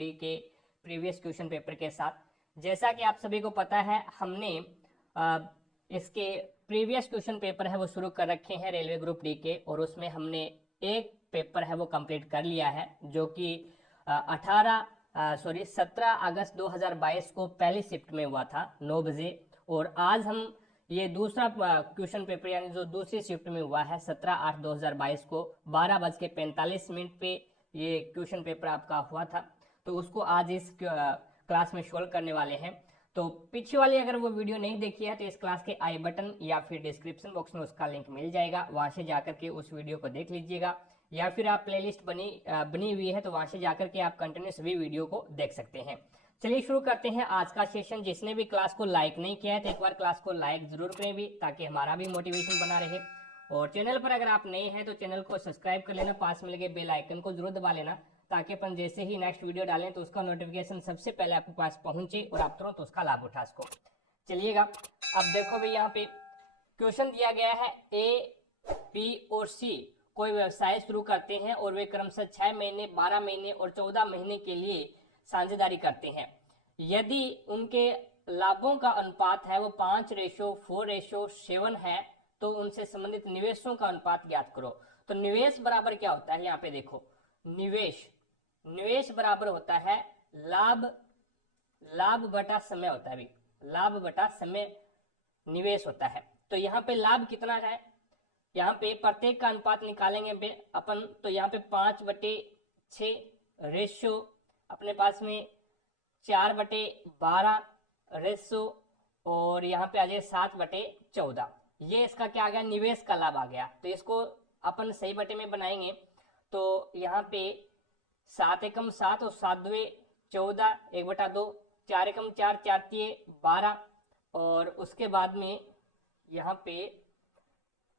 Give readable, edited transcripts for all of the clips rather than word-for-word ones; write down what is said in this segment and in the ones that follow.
D के previous question paper के साथ। जैसा कि आप सभी को पता है, हमने इसके प्रीवियस क्वेश्चन पेपर है वो शुरू कर रखे हैं रेलवे ग्रुप डी के, और उसमें हमने एक पेपर है वो कंप्लीट कर लिया है, जो कि 17 अगस्त 2022 को पहली शिफ्ट में हुआ था 9 बजे। और आज हम ये दूसरा क्वेश्चन पेपर यानी जो दूसरी शिफ्ट में हुआ है 17/8/2022 को 12:45 पे ये क्वेश्चन पेपर आपका हुआ था, तो उसको आज इस क्लास में सोल्व करने वाले हैं। तो पीछे वाली अगर वो वीडियो नहीं देखी है तो इस क्लास के आई बटन या फिर डिस्क्रिप्शन बॉक्स में उसका लिंक मिल जाएगा, वहां से जाकर के उस वीडियो को देख लीजिएगा, या फिर आप प्लेलिस्ट बनी हुई है तो वहां से जाकर के आप कंटिन्यू सभी वीडियो को देख सकते हैं। चलिए शुरू करते हैं आज का सेशन। जिसने भी क्लास को लाइक नहीं किया है तो एक बार क्लास को लाइक जरूर करें भी, ताकि हमारा भी मोटिवेशन बना रहे। और चैनल पर अगर आप नए हैं तो चैनल को सब्सक्राइब कर लेना, पास में लगे बेल आइकन को जरूर दबा लेना, ताकि अपन जैसे ही नेक्स्ट वीडियो डालें तो उसका नोटिफिकेशन सबसे पहले आपके पास पहुंचे और आप तुरंत उसका लाभ उठा सको। चलिएगा, अब देखो भाई यहाँ पे क्वेश्चन दिया गया है ए, बी और सी कोई व्यवसाय शुरू करते हैं और वे क्रमशः 6 महीने, 12 महीने और 14 महीने के लिए साझेदारी करते हैं। यदि उनके लाभों का अनुपात है वो 5:4:7 है तो उनसे संबंधित निवेशों का अनुपात ज्ञात करो। तो निवेश बराबर क्या होता है, यहाँ पे देखो, निवेश बराबर होता है लाभ बटा समय होता है, लाभ बटा समय निवेश होता है। तो यहाँ पे लाभ कितना है, यहाँ पे प्रत्येक का अनुपात निकालेंगे अपन, तो यहाँ पे 5/6 रेशियो, अपने पास में 4/12 रेशियो, और यहाँ पे आ जाए 7/14। ये इसका क्या आ गया, निवेश का लाभ आ गया। तो इसको अपन सही बटे में बनाएंगे तो यहाँ पे 7 एकम 7 और 7 दुए 14, 1/2, 4 एकम 4, 4 तिये 12, और उसके बाद में यहाँ पे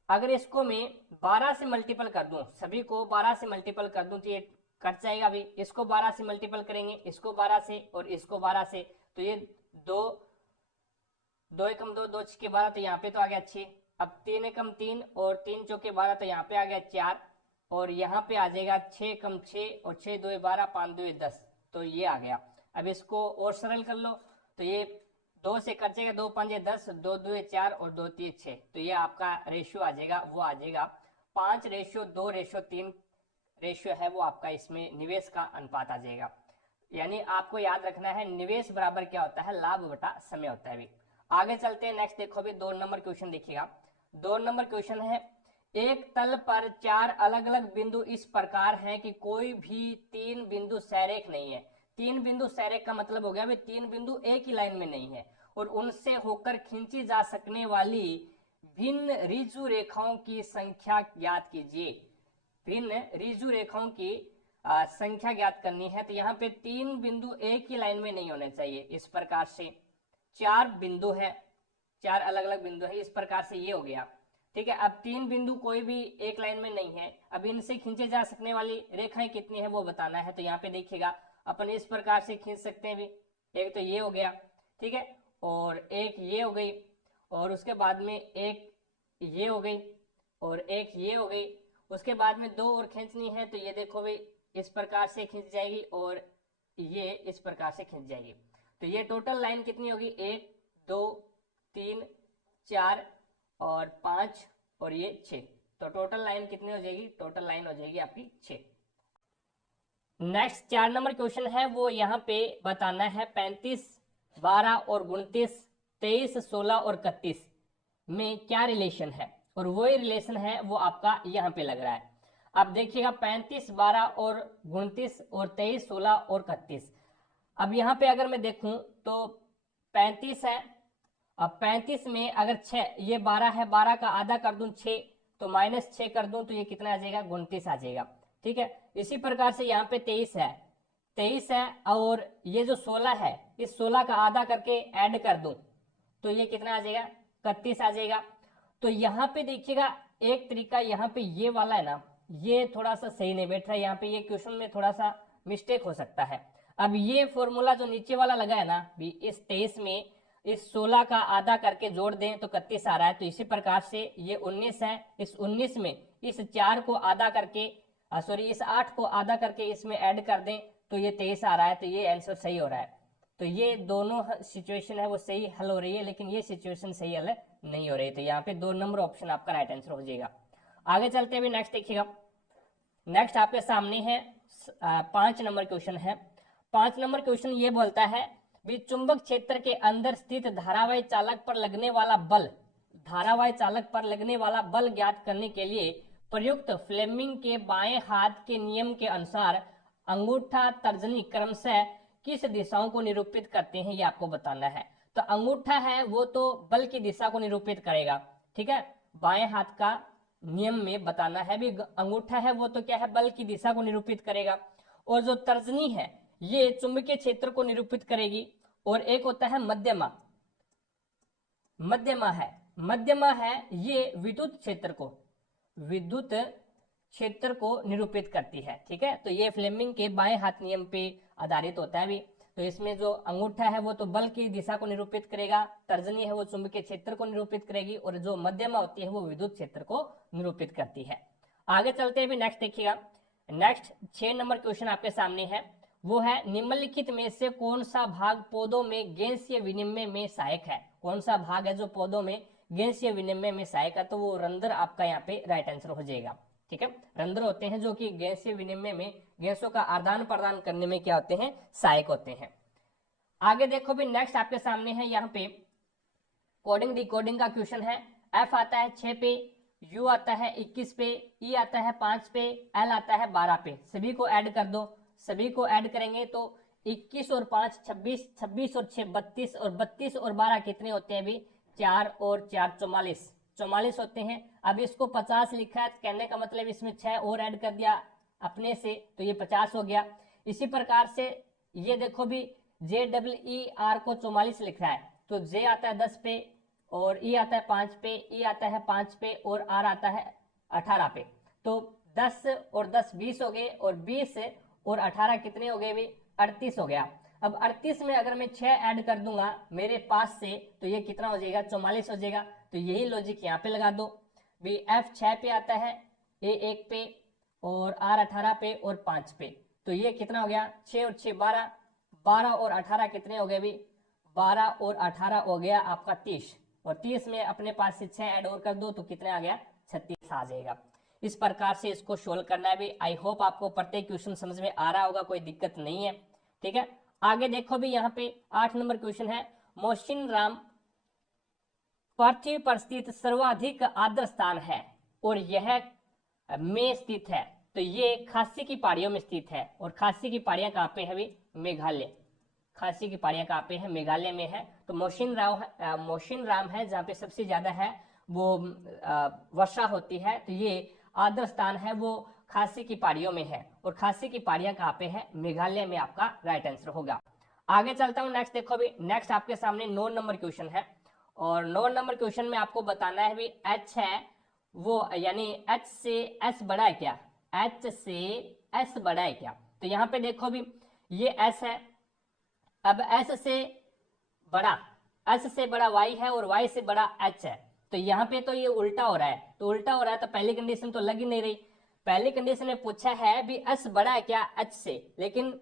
अगर इसको मैं 12 से मल्टीपल कर दूं, सभी को 12 से मल्टीपल कर दूं तो ये कट जाएगा भी। इसको 12 से मल्टीपल करेंगे, इसको 12 से और इसको 12 से, तो ये 2 एकम 2, 2 छके 12, तो यहाँ पे तो आ गया 6। अब 3 एकम 3 और 3 चौके 12, तो यहाँ पे आ गया 4, और यहाँ पे आ जाएगा 6 एकम 6 और 6 2 12, 5 2 10, तो ये आ गया। अब इसको और सरल कर लो तो ये 2 से कट जाएगा, 2 5 10, 2 2 4 और 2 3 6, तो ये आपका रेशियो आ जाएगा, वो आ जाएगा 5:2:3 रेशियो है वो आपका, इसमें निवेश का अनुपात आ जाएगा। यानी आपको याद रखना है निवेश बराबर क्या होता है, लाभ बटा समय होता है। आगे चलते हैं, नेक्स्ट देखो भी 2 नंबर क्वेश्चन देखिएगा। 2 नंबर क्वेश्चन है, एक तल पर 4 अलग अलग बिंदु इस प्रकार हैं कि कोई भी 3 बिंदु संरेख नहीं है। 3 बिंदु संरेख का मतलब हो गया भाई 3 बिंदु एक ही लाइन में नहीं है, और उनसे होकर खींची जा सकने वाली भिन्न ऋजु रेखाओं की संख्या ज्ञात कीजिए। भिन्न ऋजु रेखाओं की संख्या ज्ञात करनी है। तो यहाँ पे 3 बिंदु एक ही लाइन में नहीं होने चाहिए। इस प्रकार से 4 बिंदु है, 4 अलग अलग बिंदु है, इस प्रकार से ये हो गया, ठीक है। अब 3 बिंदु कोई भी एक लाइन में नहीं है, अब इनसे खींचे जा सकने वाली रेखाएं कितनी है वो बताना है। तो यहाँ पे देखिएगा अपन इस प्रकार से खींच सकते हैं भी, एक तो ये हो गया, ठीक है, और एक ये हो गई, और उसके बाद में एक ये हो गई, और एक ये हो गई। उसके बाद में 2 और खींचनी है, तो ये देखो भाई इस प्रकार से खींच जाएगी, और ये इस प्रकार से खींच जाएगी। तो ये टोटल लाइन कितनी होगी, 1 2 3 4 और 5 और ये 6, तो टोटल लाइन कितनी हो जाएगी, टोटल लाइन हो जाएगी आपकी 6। नेक्स्ट 4 नंबर क्वेश्चन है, वो यहाँ पे बताना है 35, 12 और 29, 23, 16 और 31 में क्या रिलेशन है, और वही रिलेशन है वो आपका यहाँ पे लग रहा है। अब देखिएगा 35, 12 और 29 और 23, 16 और 31। अब यहाँ पे अगर मैं देखूं तो 35 है, अब 35 में अगर 6, ये 12 है, 12 का आधा कर दूं 6, तो -6 कर दूं तो ये कितना आ जाएगा, 29 आ जाएगा, ठीक है। इसी प्रकार से यहाँ पे 23 है, 23 है, और ये जो 16 है, इस 16 का आधा करके ऐड कर दूं तो ये कितना आ जाएगा, 31 आ जाएगा। तो यहाँ पे देखिएगा एक तरीका यहाँ पे ये वाला है ना, ये थोड़ा सा सही नहीं बैठ रहा है, यहाँ पे ये क्वेश्चन में थोड़ा सा मिस्टेक हो सकता है। अब ये फॉर्मूला जो नीचे वाला लगा है ना भी, इस 23 में इस 16 का आधा करके जोड़ दें तो 31 आ रहा है। तो इसी प्रकार से ये 19 है, इस 19 में इस 4 को आधा करके इस 8 को आधा करके इसमें ऐड कर दें तो ये 23 आ रहा है, तो ये आंसर सही हो रहा है। तो ये दोनों सिचुएशन है वो सही हल हो रही है, लेकिन ये सिचुएशन सही हल नहीं हो रही है। तो यहाँ पे 2 नंबर ऑप्शन आपका राइट आंसर हो जाएगा। आगे चलते हुए नेक्स्ट देखिएगा। नेक्स्ट आपके सामने है 5 नंबर क्वेश्चन है। 5 नंबर क्वेश्चन ये बोलता है भी चुंबक क्षेत्र के अंदर स्थित धारावाही चालक पर लगने वाला बल, धारावाही चालक पर लगने वाला बल ज्ञात करने के लिए प्रयुक्त फ्लेमिंग के बाएं हाथ के नियम के अनुसार अंगूठा तर्जनी क्रमशः किस दिशाओं को निरूपित करते हैं, ये आपको बताना है। तो अंगूठा है वो तो बल की दिशा को निरूपित करेगा, ठीक है। बाएं हाथ का नियम में बताना है भी अंगूठा है वो तो क्या है, बल की दिशा को निरूपित करेगा। और जो तर्जनी है ये चुंबकीय क्षेत्र को निरूपित करेगी। और एक होता है मध्यमा, मध्यमा है ये विद्युत क्षेत्र को निरूपित करती है, ठीक है। तो ये फ्लेमिंग के बाएं हाथ नियम पे आधारित होता है भी। तो इसमें जो अंगूठा है वो तो बल की दिशा को निरूपित करेगा, तर्जनी है वो चुंबकीय क्षेत्र को निरूपित करेगी, और जो मध्यमा होती है वो विद्युत क्षेत्र को निरूपित करती है। आगे चलते हैं नेक्स्ट देखिएगा। नेक्स्ट 6 नंबर क्वेश्चन आपके सामने है, वो है निम्नलिखित में से कौन सा भाग पौधों में गैसीय विनिमय में सहायक है। कौन सा भाग है जो पौधों में गैसीय विनिमय में सहायक है, तो वो रंध्र आपका यहाँ पे राइट आंसर हो जाएगा, ठीक है। रंध्र होते हैं जो कि गैसीय विनिमय में गैसों का आदान प्रदान करने में क्या होते हैं, सहायक होते हैं। आगे देखो भी नेक्स्ट आपके सामने है यहाँ पे कोडिंग डिकोडिंग का क्वेश्चन है। एफ आता है 6 पे, यू आता है 21 पे, ई आता है 5 पे, एल आता है 12 पे। सभी को ऐड कर दो, सभी को ऐड करेंगे तो 21 और 5 26, 26 और 6 32, और 32 और 12 कितने होते हैं भी, 4 और 4 44, 44 होते हैं। अब इसको 50 लिखा है, कहने का मतलब इसमें 6 और ऐड कर दिया अपने से, तो ये 50 हो गया। इसी प्रकार से ये देखो भी JEER को 44 लिख रहा है, तो जे आता है 10 पे, और ई आता है 5 पे, ई आता है 5 पे, और आर आता है 18 पे। तो 10 और 10 20 हो गए, और 20 और 18 कितने हो गए भी, 38 हो गया। अब 38 में अगर मैं 6 ऐड कर दूंगा मेरे पास से, तो ये कितना हो जाएगा, 44 हो जाएगा। तो यही लॉजिक यहाँ पे लगा दो भी, एफ 6 पे आता है, ए 1 पे, और आर 18 पे, और 5 पे। तो ये कितना हो गया, 6 और 6 12, 12 और 18 कितने हो गए भी, 12 और 18 हो गया आपका 30, और 30 में अपने पास से 6 ऐड और कर दो तो कितने आ गया, 36 आ जाएगा। इस प्रकार से इसको सोल्व करना है भी। आई होप आपको प्रत्येक क्वेश्चन समझ में आ रहा होगा, कोई दिक्कत नहीं है, ठीक है। आगे देखो भी यहाँ पे 8 नंबर क्वेश्चन है, मोहसिन राम पृथ्वी पर स्थित सर्वाधिक आर्द्र स्थान है और यह में स्थित है। तो ये खासी की पहाड़ियों में स्थित है, और खासी की पहाड़ियां कहाँ पे है भी, मेघालय। खासी की पहाड़ियां कहाँ पे है, मेघालय में है। तो मोहसिन राम है जहाँ पे सबसे ज्यादा है वो वर्षा होती है। तो ये आर्द्र स्थान है वो खासी की पहाड़ियों में है, और खासी की पहाड़ियां कहाँ पे है, मेघालय में आपका राइट आंसर होगा। आगे चलता हूँ नेक्स्ट देखो भी। नेक्स्ट आपके सामने 9 नंबर क्वेश्चन है, और 9 नंबर क्वेश्चन में आपको बताना है भी एच है वो, यानी एच से एस बड़ा है क्या, एच से एस बड़ा है क्या। तो यहाँ पे देखो भी ये एस है, अब एस से बड़ा वाई है, और वाई से बड़ा एच है। तो यहाँ पे तो ये उल्टा हो रहा है, तो उल्टा हो रहा है तो पहली कंडीशन तो लग ही नहीं रही। पहली कंडीशन में पूछा है भी एस बड़ा है क्या एच से, लेकिन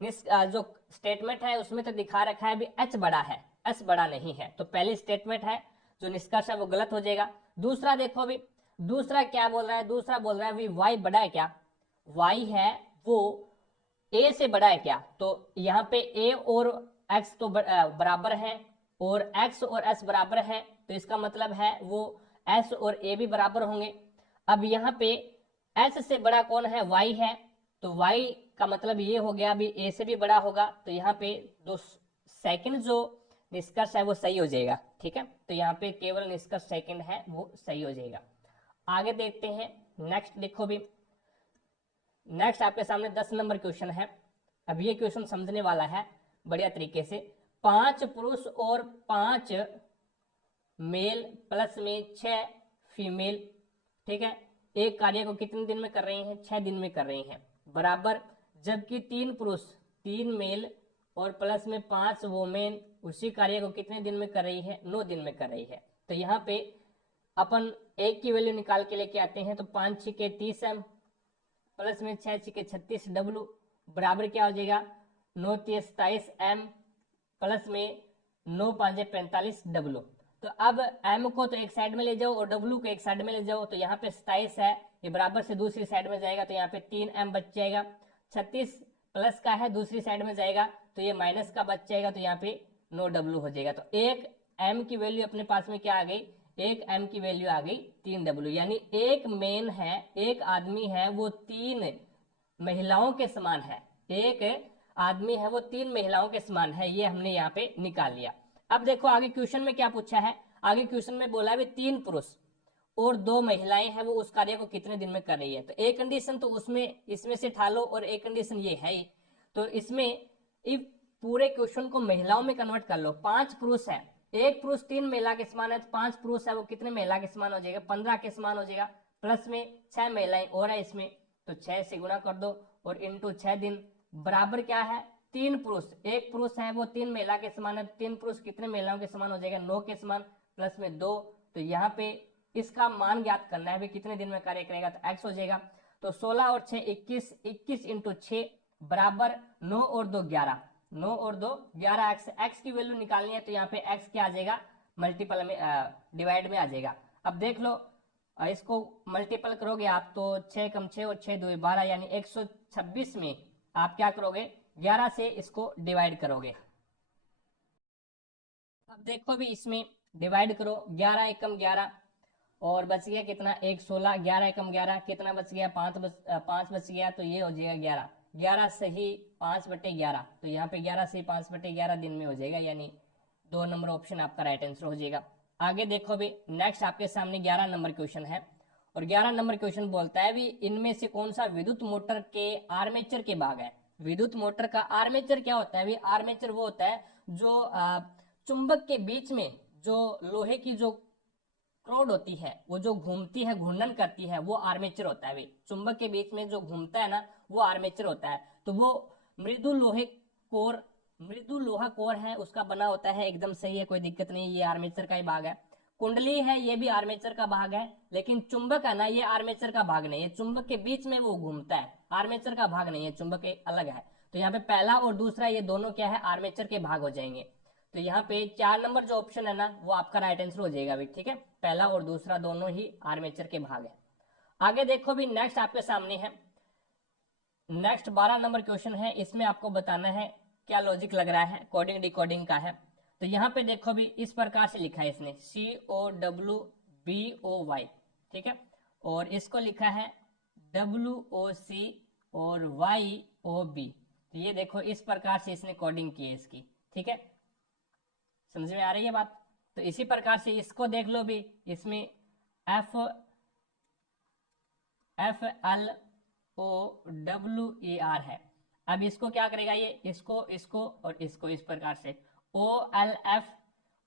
जो स्टेटमेंट है उसमें तो दिखा रखा है भी एच बड़ा है, एस बड़ा नहीं है। तो पहली स्टेटमेंट है जो निष्कर्ष है वो गलत हो जाएगा। दूसरा देखो भी, दूसरा क्या बोल रहा है, दूसरा बोल रहा है भी वाई बड़ा है क्या, वाई है वो ए से बड़ा है क्या। तो यहाँ पे ए और एक्स तो बराबर है, और एक्स और एस बराबर है, तो इसका मतलब है वो एस और ए भी बराबर होंगे। अब यहाँ पे एस से बड़ा कौन है, वाई है, तो वाई का मतलब ये हो गया भी ए से भी बड़ा होगा। तो यहाँ पे दो सेकंड जो निष्कर्ष है वो सही हो जाएगा, ठीक है। तो यहाँ पे केवल निष्कर्ष सेकंड है वो सही हो जाएगा। आगे देखते हैं नेक्स्ट देखो भी। नेक्स्ट आपके सामने 10 नंबर क्वेश्चन है। अब ये क्वेश्चन समझने वाला है बढ़िया तरीके से। 5 पुरुष और 5 मेल प्लस में 6 फीमेल, ठीक है, एक कार्य को कितने दिन में कर रही हैं, 6 दिन में कर रही हैं, बराबर जबकि 3 पुरुष 3 मेल और प्लस में 5 वोमेन उसी कार्य को कितने दिन में कर रही है, 9 दिन में कर रही है। तो यहाँ पे अपन एक की वैल्यू निकाल के लेके आते हैं, तो 5 6 30 एम प्लस में 6 6 36 डब्लू, बराबर क्या हो जाएगा 9 27 m प्लस में 9 5 45 डब्लू। तो अब m को तो एक साइड में ले जाओ और w को एक साइड में ले जाओ, तो यहाँ पे 27 है, ये बराबर से दूसरी साइड में जाएगा तो यहाँ पे 3m बच जाएगा। 36 प्लस का है, दूसरी साइड में जाएगा तो ये माइनस का बच जाएगा, तो यहाँ पे 9w हो जाएगा। तो एक m की वैल्यू अपने पास में क्या आ गई, एक m की वैल्यू आ गई 3w, यानी एक मेन है, एक आदमी है वो 3 महिलाओं के समान है, एक आदमी है वो 3 महिलाओं के समान है, ये हमने यहाँ पे निकाल लिया। अब देखो आगे क्वेश्चन में क्या पूछा है, आगे क्वेश्चन में बोला है 3 पुरुष और 2 महिलाएं हैं, वो उस कार्य को कितने दिन में कर रही है। तो एक कंडीशन तो उसमें इसमें से ठा लो और एक कंडीशन ये है ही, तो इसमें इफ पूरे क्वेश्चन को महिलाओं में कन्वर्ट कर लो। 5 पुरुष है, एक पुरुष 3 महिला के समान है, तो 5 पुरुष है वो कितने महिला के समान हो जाएगा, 15 के समान हो जाएगा, प्लस में 6 महिलाएं और है इसमें, तो 6 से गुणा कर दो और इंटू 6 दिन बराबर क्या है 3 पुरुष, एक पुरुष है वो 3 महिला के समान है, 3 पुरुष कितने महिलाओं के समान हो जाएगा 9 के समान, प्लस में 2, तो यहाँ पे इसका मान ज्ञात करना है, कितने दिन में कार्य करेगा, तो x हो जाएगा। तो 16 और 6 21, 21 इंटू 6 बराबर 9 और 2 11, 9 और 2 11 x की वैल्यू निकालनी है, तो यहाँ पे x क्या आ जाएगा मल्टीपल में डिवाइड में आ जाएगा। अब देख लो इसको मल्टीपल करोगे आप तो 6 कम 6 और 6 2 12, यानी 126 में आप क्या करोगे 11 से इसको डिवाइड करोगे। अब देखो भी इसमें डिवाइड करो, 11 एकम 11 और बच गया कितना 1 16, 11 एकम 11 कितना बच गया 5 बच गया, तो ये हो जाएगा 11, 11 सही 5/11, तो यहाँ पे 11 सही 5/11 दिन में हो जाएगा, यानी 2 नंबर ऑप्शन आपका राइट आंसर हो जाएगा। आगे देखो भी नेक्स्ट आपके सामने 11 नंबर क्वेश्चन है और 11 नंबर क्वेश्चन बोलता है भी इनमें से कौन सा विद्युत मोटर के आर्मेचर के भाग है। विद्युत मोटर का आर्मेचर क्या होता है, भी आर्मेचर वो होता है जो चुंबक के बीच में जो लोहे की जो क्रोड होती है वो जो घूमती है घूर्णन करती है वो आर्मेचर होता है। चुंबक के बीच में जो घूमता है ना वो आर्मेचर होता है। तो वो मृदु लोहे कोर, मृदु लोहा कोर है उसका बना होता है, एकदम सही है कोई दिक्कत नहीं, ये आर्मेचर का ही भाग है। कुंडली है ये भी आर्मेचर का भाग है, लेकिन चुंबक है ना ये आर्मेचर का भाग नहीं है, चुंबक के बीच में वो घूमता है, आर्मेचर का भाग नहीं है, चुंबक अलग है। तो यहाँ पे पहला और दूसरा ये दोनों क्या है आर्मेचर के भाग हो जाएंगे। तो यहाँ पे 4 नंबर जो ऑप्शन है ना वो आपका राइट आंसर हो जाएगा भी, ठीक है, पहला और दूसरा दोनों ही आर्मेचर के भाग है। आगे देखो भी नेक्स्ट आपके सामने है, नेक्स्ट 12 नंबर क्वेश्चन है, इसमें आपको बताना है क्या लॉजिक लग रहा है, कोडिंग डिकोडिंग का है। तो यहाँ पे देखो भी इस प्रकार से लिखा है इसने COWBOY, ठीक है, और इसको लिखा है WOC और YOB, तो ये देखो इस प्रकार से इसने कोडिंग की है इसकी, ठीक है, समझ में आ रही है बात। तो इसी प्रकार से इसको देख लो भी, इसमें FLOWER है। अब इसको क्या करेगा ये, इसको इसको और इसको इस प्रकार से OLF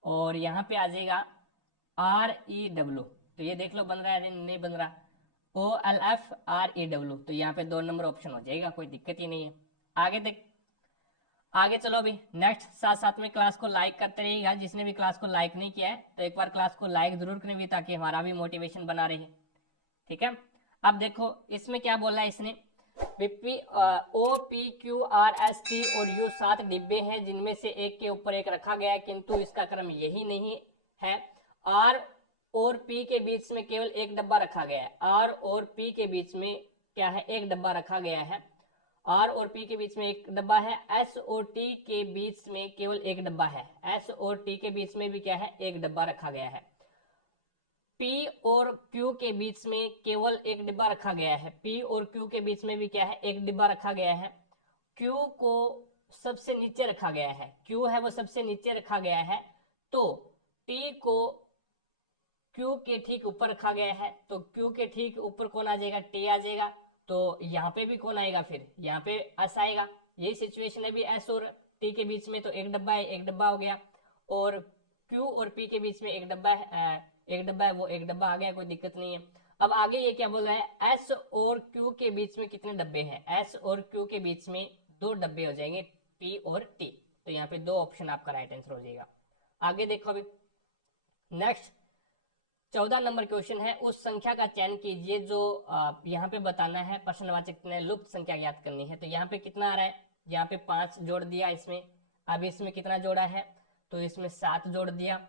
और यहाँ पे आ जाएगा REW, तो ये देख लो बन रहा है नहीं बन रहा, OLF REW, तो यहाँ पे 2 नंबर ऑप्शन हो जाएगा, कोई दिक्कत ही नहीं है। आगे देख, आगे चलो अभी नेक्स्ट, साथ साथ में क्लास को लाइक करते रहिएगा, जिसने भी क्लास को लाइक नहीं किया है तो एक बार क्लास को लाइक जरूर करें भी, ताकि हमारा भी मोटिवेशन बना रहे, ठीक है। अब देखो इसमें क्या बोला है इसने, OPQRST और U 7 डिब्बे हैं जिनमें से एक के ऊपर एक रखा गया है, किंतु इसका क्रम यही नहीं है। R और P के बीच में केवल एक डब्बा रखा गया है, R और P के बीच में क्या है एक डब्बा रखा गया है, R और P के बीच में एक डब्बा है, S और T के बीच में केवल एक डब्बा है, S और T के बीच में भी क्या है एक डब्बा रखा गया है, P और Q के बीच में केवल एक डिब्बा रखा गया है, P और Q के बीच में भी क्या है एक डिब्बा रखा गया है, Q को सबसे नीचे रखा गया है, Q है वो सबसे नीचे रखा गया है, तो T को Q के ठीक ऊपर रखा गया है, तो Q के ठीक ऊपर कौन आ जाएगा T आ जाएगा, तो यहाँ पे भी कौन आएगा फिर यहाँ पे S आएगा, यही सिचुएशन है भी S और T के बीच में, तो एक डब्बा है एक डब्बा हो गया, और Q और P के बीच में एक डब्बा है वो एक डब्बा आ गया, कोई दिक्कत नहीं है। अब आगे ये क्या बोल रहा है, S और Q के बीच में कितने डब्बे हैं, S और Q के बीच में 2 डब्बे हो जाएंगे P और T, तो यहाँ पे 2 ऑप्शन आपका राइट आंसर हो जाएगा। आगे देखो अभी नेक्स्ट 14 नंबर क्वेश्चन है, उस संख्या का चयन कीजिए जो यहाँ पे बताना है प्रश्नवाचक कितने लुप्त संख्या ज्ञात करनी है। तो यहाँ पे कितना आ रहा है, यहाँ पे 5 जोड़ दिया इसमें। अब इसमें कितना जोड़ा है, तो इसमें 7 जोड़ दिया,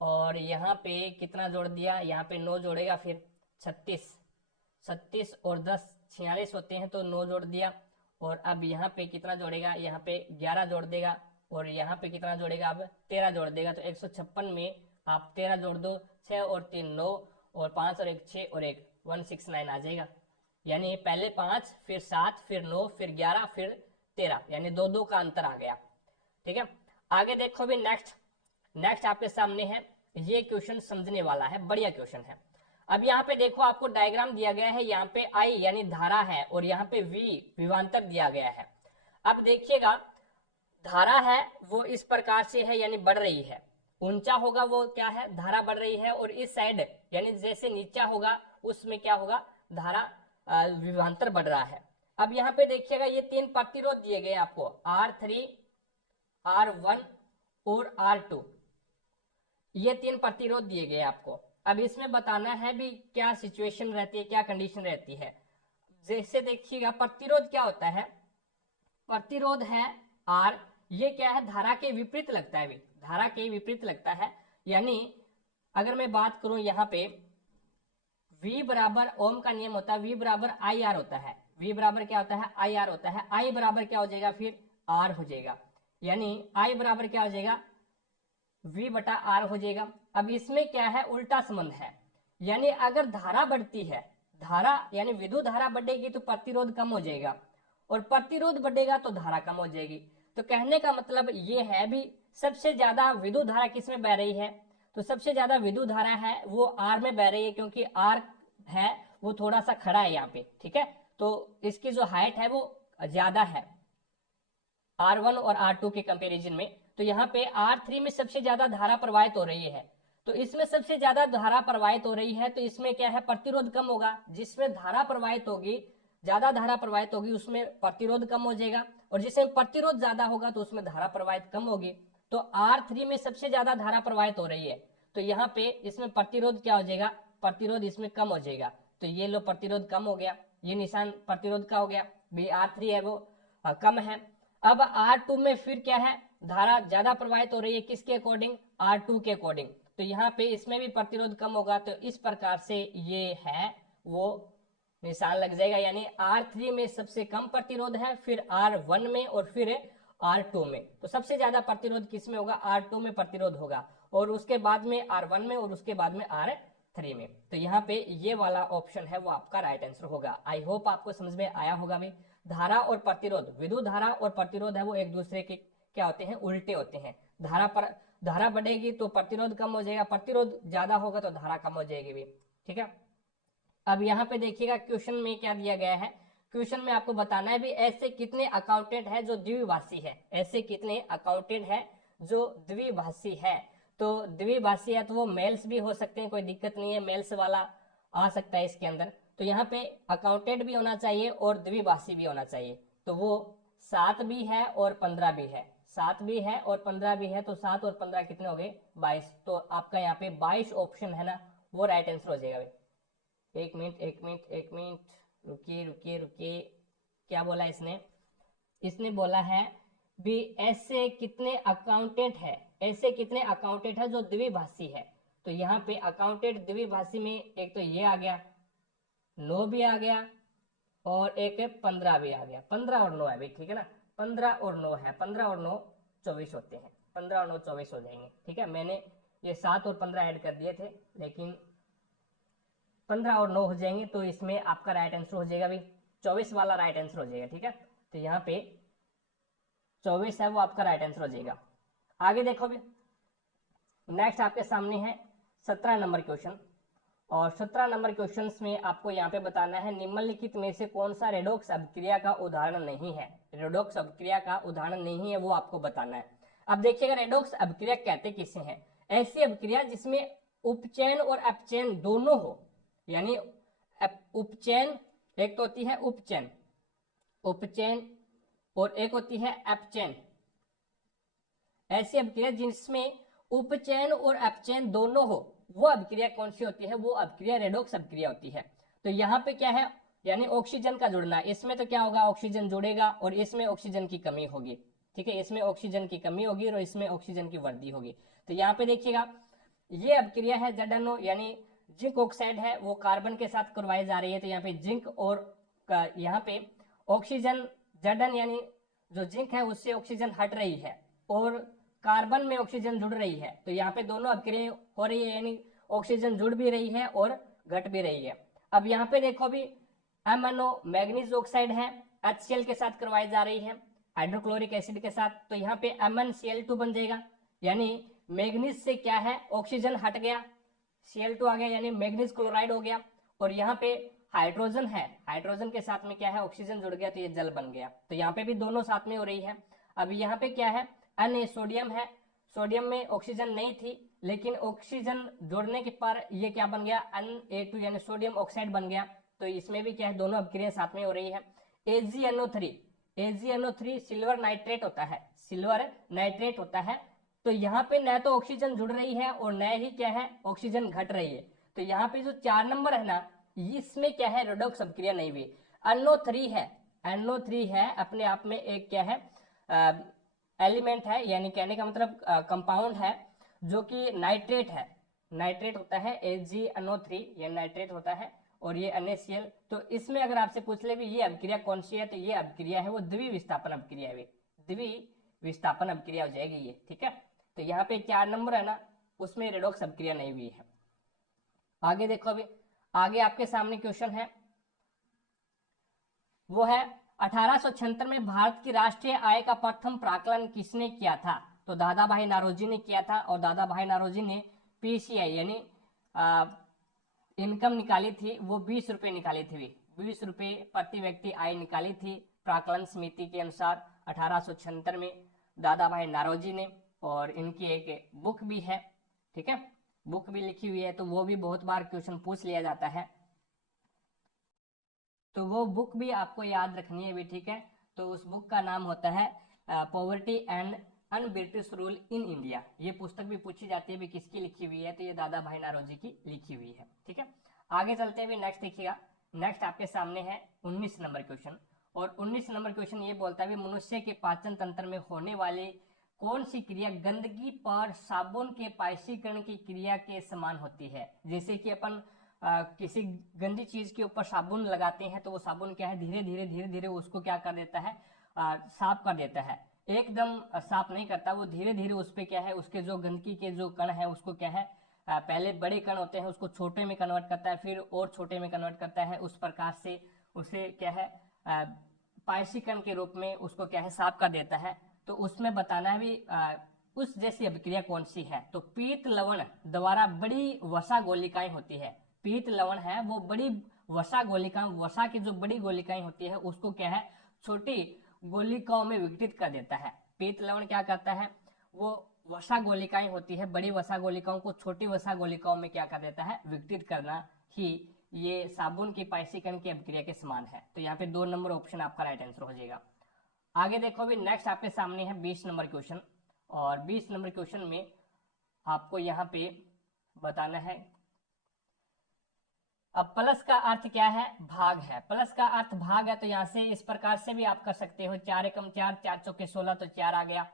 और यहाँ पे कितना जोड़ दिया, यहाँ पे 9 जोड़ेगा, फिर 36 और 10 46 होते हैं, तो 9 जोड़ दिया। और अब यहाँ पे कितना जोड़ेगा, यहाँ पे 11 जोड़ देगा, और यहाँ पे कितना जोड़ेगा, अब 13 जोड़ देगा। तो 156 में आप 13 जोड़ दो, 6 और 3 9, और 5 और 1 6 और 1 169 आ जाएगा। यानी पहले 5 फिर 7 फिर 9 फिर 11 फिर 13, यानी 2 का अंतर आ गया। ठीक है, आगे देखो भी नेक्स्ट आपके सामने है, ये क्वेश्चन समझने वाला है, बढ़िया क्वेश्चन है। अब यहाँ पे देखो आपको डायग्राम दिया गया है, यहाँ पे आई यानी धारा है, और यहाँ पे वी विभवांतर दिया गया है। अब देखिएगा धारा है वो इस प्रकार से है, यानी बढ़ रही है, ऊंचा होगा वो क्या है, धारा बढ़ रही है, और इस साइड यानी जैसे नीचा होगा उसमें क्या होगा, धारा विभवांतर बढ़ रहा है। अब यहाँ पे देखिएगा ये 3 प्रतिरोध दिए गए आपको, R3 R1 और R2, ये 3 प्रतिरोध दिए गए आपको। अब इसमें बताना है भी क्या सिचुएशन रहती है, क्या कंडीशन रहती है। जैसे देखिएगा प्रतिरोध क्या होता है, प्रतिरोध है R, ये क्या है, धारा के विपरीत लगता है, भी धारा के विपरीत लगता है। यानी अगर मैं बात करूं यहाँ पे V बराबर ओम का नियम होता है, V बराबर आई आर होता है, V बराबर क्या होता है, आई आर होता है। I बराबर क्या हो जाएगा, फिर R हो जाएगा, यानी I बराबर क्या हो जाएगा, V बटा R हो जाएगा। अब इसमें क्या है, उल्टा संबंध है, यानी अगर धारा बढ़ती है, धारा यानी विद्युत धारा बढ़ेगी तो प्रतिरोध कम हो जाएगा, और प्रतिरोध बढ़ेगा तो धारा कम हो जाएगी। तो कहने का मतलब ये है भी सबसे ज्यादा विद्युत धारा किस में बह रही है, तो सबसे ज्यादा विद्युत धारा है वो आर में बह रही है, क्योंकि आर है वो थोड़ा सा खड़ा है यहाँ पे। ठीक है, तो इसकी जो हाइट है वो ज्यादा है R1 और R2 के कंपैरिजन में। तो यहाँ पे R3 में सबसे ज्यादा धारा प्रवाहित हो रही है, तो इसमें सबसे ज्यादा धारा प्रवाहित हो रही है, तो इसमें क्या है, प्रतिरोध कम होगा। जिसमें धारा प्रवाहित होगी, ज्यादा धारा प्रवाहित होगी, उसमें प्रतिरोध कम हो जाएगा, और जिसमें प्रतिरोध ज्यादा होगा तो उसमें धारा प्रवाहित कम होगी। तो R3 में सबसे ज्यादा धारा प्रवाहित हो रही है, तो यहाँ पे इसमें प्रतिरोध क्या हो जाएगा, प्रतिरोध इसमें कम हो जाएगा। तो ये लो प्रतिरोध कम हो गया, ये निशान प्रतिरोध का हो गया, भी R3 है वो कम है। अब R2 में फिर क्या है, धारा ज्यादा प्रवाहित हो रही है, किसके अकॉर्डिंग, R2 के अकॉर्डिंग। तो यहाँ पे इसमें भी प्रतिरोध कम होगा, तो इस प्रकार से ये है वो निशान लग जाएगा। यानी R3 में सबसे कम प्रतिरोध है, फिर R1 में, और फिर R2 में। तो सबसे ज्यादा प्रतिरोध किस में होगा, R2 में प्रतिरोध होगा, और उसके बाद में R1 में, और उसके बाद में R3 में। तो यहाँ पे ये वाला ऑप्शन है वो आपका राइट आंसर होगा। आई होप आपको समझ में आया होगा भाई। धारा और प्रतिरोध, विद्युत धारा और प्रतिरोध है वो एक दूसरे के क्या होते हैं, उल्टे होते हैं। धारा बढ़ेगी तो प्रतिरोध कम हो जाएगा, प्रतिरोध ज्यादा होगा तो धारा कम हो जाएगी भी। ठीक है, अब यहाँ पे देखिएगा क्वेश्चन में क्या दिया गया है, क्वेश्चन में आपको बताना है भी ऐसे कितने अकाउंटेंट है जो द्विभाषी है, ऐसे कितने अकाउंटेंट है जो द्विभाषी है। तो द्विभाषी है तो वो मेल्स भी हो सकते हैं, कोई दिक्कत नहीं है, मेल्स वाला आ सकता है इसके अंदर। तो यहाँ पे अकाउंटेंट भी होना चाहिए और द्विभाषी भी होना चाहिए, तो वो 7 भी है और 15 भी है, 7 भी है और 15 भी है, तो 7 और 15 कितने हो गए, 22। तो आपका यहाँ पे 22 ऑप्शन है ना, वो राइट आंसर हो जाएगा भाई। एक मिनट रुकिए, क्या बोला इसने, इसने बोला है भी ऐसे कितने अकाउंटेंट है, ऐसे कितने अकाउंटेंट है जो द्विभाषी है। तो यहाँ पे अकाउंटेंट द्विभाषी में एक तो ये आ गया, 9 भी आ गया, और एक 15 भी आ गया, 15 और 9 है भाई, ठीक है ना, 15 और 9 है, 15 और 9 24 होते हैं, 15 और 9 24 हो जाएंगे। ठीक है, मैंने ये 7 और 15 ऐड कर दिए थे, लेकिन 15 और 9 हो जाएंगे, तो इसमें आपका राइट आंसर हो जाएगा भाई 24 वाला राइट आंसर हो जाएगा। ठीक है, तो यहाँ पे 24 है वो आपका राइट आंसर हो जाएगा। आगे देखो भी, नेक्स्ट आपके सामने है 17 नंबर क्वेश्चन, और 17 नंबर क्वेश्चन में आपको यहाँ पे बताना है निम्नलिखित में से कौन सा रेडॉक्स अभिक्रिया का उदाहरण नहीं है, रेडॉक्स अभिक्रिया का उदाहरण नहीं है वो आपको बताना है। अब देखिएगा रेडॉक्स अभिक्रिया कहते किसे हैं, ऐसी अभिक्रिया जिसमें उपचयन और अपचयन दोनों हो, यानी उपचयन एक तो होती है उपचयन, उपचयन, और एक होती है अपचयन। ऐसी अभिक्रिया जिसमें उपचयन और अपचयन दोनों हो, वो अभिक्रिया कौन सी होती है? वो अभिक्रिया रेडॉक्स अभिक्रिया होती है। तो यहाँ पे क्या है, यानी ऑक्सीजन का जुड़ना, इसमें तो क्या होगा, ऑक्सीजन जुड़ेगा और इसमें ऑक्सीजन की कमी होगी, ठीक है, इसमें ऑक्सीजन की कमी होगी और इसमें ऑक्सीजन की वृद्धि होगी। तो यहाँ पे देखिएगा ये अभिक्रिया है ZnO, यानी जिंक ऑक्साइड है वो कार्बन के साथ करवाई जा रही है। तो यहाँ पे जिंक और यहाँ पे ऑक्सीजन Zn यानी जो जिंक है उससे ऑक्सीजन हट रही है और कार्बन में ऑक्सीजन जुड़ रही है। तो यहाँ पे दोनों अभिक्रिया हो रही है, यानी ऑक्सीजन जुड़ भी रही है और घट भी रही है। अब यहाँ पे देखो भी MnO मैग्नीज ऑक्साइड है, HCl के साथ करवाई जा रही है हाइड्रोक्लोरिक एसिड के साथ। तो यहाँ पे MnCl2 बन जाएगा, यानी मैग्नीज से क्या है, ऑक्सीजन हट गया, Cl2 आ गया, यानी मैग्नीज क्लोराइड हो गया। और यहाँ पे हाइड्रोजन है, हाइड्रोजन के साथ में क्या है, ऑक्सीजन जुड़ गया, तो ये जल बन गया। तो यहाँ पे भी दोनों साथ में हो रही है। अब यहाँ पे क्या है, Na सोडियम है, सोडियम में ऑक्सीजन नहीं थी, लेकिन ऑक्सीजन जोड़ने के पर ये क्या बन गया, Na2 यानी सोडियम ऑक्साइड बन गया। तो इसमें भी क्या है, दोनों अभिक्रिया साथ में हो रही है। AgNO3 सिल्वर नाइट्रेट होता है, सिल्वर नाइट्रेट होता है। तो यहाँ पे न तो ऑक्सीजन जुड़ रही है और न ही क्या है, ऑक्सीजन घट रही है। तो यहाँ पे जो 4 नंबर है ना, इसमें क्या है, रेडॉक्स अभिक्रिया नहीं हुई। NO3 है अपने आप में एक क्या है, एलिमेंट है, यानी कहने का मतलब कंपाउंड है जो कि नाइट्रेट है, नाइट्रेट होता है। AgNO3 ये नाइट्रेट होता है और ये NaCl। तो इसमें अगर आपसे पूछ ले भी ये अभिक्रिया कौन सी है, तो ये अभिक्रिया है वो द्विविस्थापन अभिक्रिया है, द्विविस्थापन अभिक्रिया हो जाएगी ये, ठीक है। तो यहाँ पे 4 नंबर है ना, उसमें रेडॉक्स अभिक्रिया नहीं हुई है। आगे देखो, अभी आगे आपके सामने क्वेश्चन है, वो है 1876 में भारत की राष्ट्रीय आय का प्रथम प्राकलन किसने किया था? तो दादा भाई नारोजी ने किया था और दादा भाई नारोजी ने PCI यानी इनकम निकाली थी, वो 20 रुपए निकाली थी, 20 रुपए प्रति व्यक्ति आय निकाली थी प्राकलन समिति के अनुसार 1876 में दादा भाई नारोजी ने। और इनकी एक बुक भी है, ठीक है, बुक भी लिखी हुई है, तो वो भी बहुत बार क्वेश्चन पूछ लिया जाता है, तो वो बुक भी आपको याद रखनी है भी, ठीक है। तो उस बुक का नाम होता है poverty and un British rule in India. ये पुस्तक भी पूछी जाती है भी किसकी लिखी हुई है, तो ये दादा भाई नारोजी की लिखी हुई है, ठीक है। आगे चलते हुए नेक्स्ट देखिएगा, नेक्स्ट आपके सामने है 19 नंबर क्वेश्चन। और 19 नंबर क्वेश्चन ये बोलता है मनुष्य के पाचन तंत्र में होने वाली कौन सी क्रिया गंदगी पर साबुन के पाइशीकरण की क्रिया के समान होती है? जैसे कि अपन किसी गंदी चीज के ऊपर साबुन लगाते हैं तो वो साबुन क्या है, धीरे धीरे उसको क्या कर देता है, साफ कर देता है, एकदम साफ नहीं करता, वो धीरे धीरे उस पे क्या है, उसके जो गंदगी के जो कण है उसको क्या है, पहले बड़े कण होते हैं उसको छोटे में कन्वर्ट करता है, फिर और छोटे में कन्वर्ट करता है, उस प्रकार से उसे क्या है पाइशीकरण के रूप में उसको क्या है, साफ कर देता है। तो उसमें बताना है भी उस जैसी अभिक्रिया कौन सी है? तो पीत लवण द्वारा बड़ी वसा गोलिकाएं होती है, पीत लवण है वो बड़ी वसा गोलिकाएं, वसा की जो बड़ी गोलिकाएं होती है उसको क्या है, छोटी गोलिकाओं में विघटित कर देता है। पीत लवण क्या करता है, वो वसा गोलिकाएं होती है, बड़ी वसा गोलिकाओं को छोटी वसा गोलिकाओं में क्या कर देता है, विघटित करना ही ये साबुन की पाइशीकरण की अभिक्रिया के समान है। तो यहाँ पे 2 नंबर ऑप्शन आपका राइट आंसर हो जाएगा। आगे देखो अभी नेक्स्ट आपके सामने है 20 नंबर क्वेश्चन। और 20 नंबर क्वेश्चन में आपको यहाँ पे बताना है, अब प्लस का अर्थ क्या है, भाग है, प्लस का अर्थ भाग है। तो यहाँ से इस प्रकार से भी आप कर सकते हो, 4 एकम 4, 4 चौके 16, तो 4 आ गया,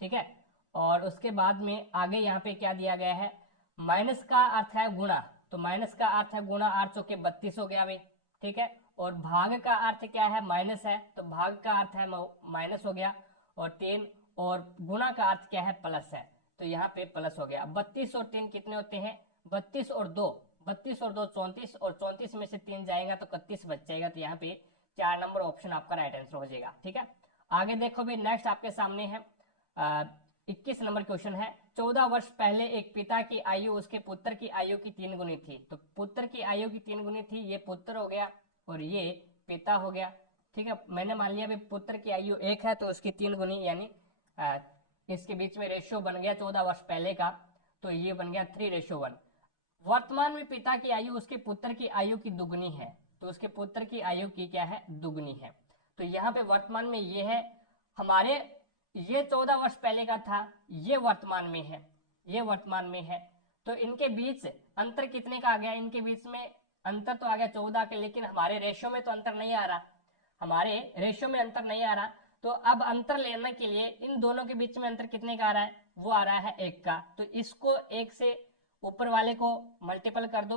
ठीक है। और उसके बाद में आगे यहाँ पे क्या दिया गया है, माइनस का अर्थ है गुणा, तो माइनस का अर्थ है गुणा, 8 चौके 32 हो गया भाई, ठीक है। और भाग का अर्थ क्या है, माइनस है, तो भाग का अर्थ है माइनस हो गया, और 3, और गुणा का अर्थ क्या है, प्लस है, तो यहाँ पे प्लस हो गया। 32 और 3 कितने होते हैं, 32 और 2 34, और 34 में से 3 जाएगा तो 31 बच जाएगा। तो यहाँ पे 4 नंबर ऑप्शन आपका राइट आंसर हो जाएगा, ठीक है। आगे देखो भी नेक्स्ट आपके सामने है 21 नंबर क्वेश्चन है, 14 वर्ष पहले एक पिता की आयु उसके पुत्र की आयु की 3 गुनी थी। तो पुत्र की आयु की 3 गुनी थी, ये पुत्र हो गया और ये पिता हो गया, ठीक है। मैंने मान लिया पुत्र की आयु 1 है तो उसकी 3 गुनी, यानी इसके बीच में रेशियो बन गया 14 वर्ष पहले का, तो ये बन गया 3:1। वर्तमान में पिता की आयु उसके पुत्र की आयु की दुगनी है, तो उसके पुत्र की आयु की क्या है, दुगनी है। तो यहाँ पे वर्तमान में ये है हमारे, ये 14 वर्ष पहले का था, ये वर्तमान में है, ये वर्तमान में है। तो इनके बीच अंतर कितने का आ गया, इनके बीच में अंतर तो आ गया 14 के, लेकिन हमारे रेशो में तो अंतर नहीं आ रहा, हमारे रेशो में अंतर नहीं आ रहा। तो अब अंतर लेने के लिए इन दोनों के बीच में अंतर कितने का आ रहा है, वो आ रहा है 1 का। तो इसको 1 से ऊपर वाले को मल्टीपल कर दो,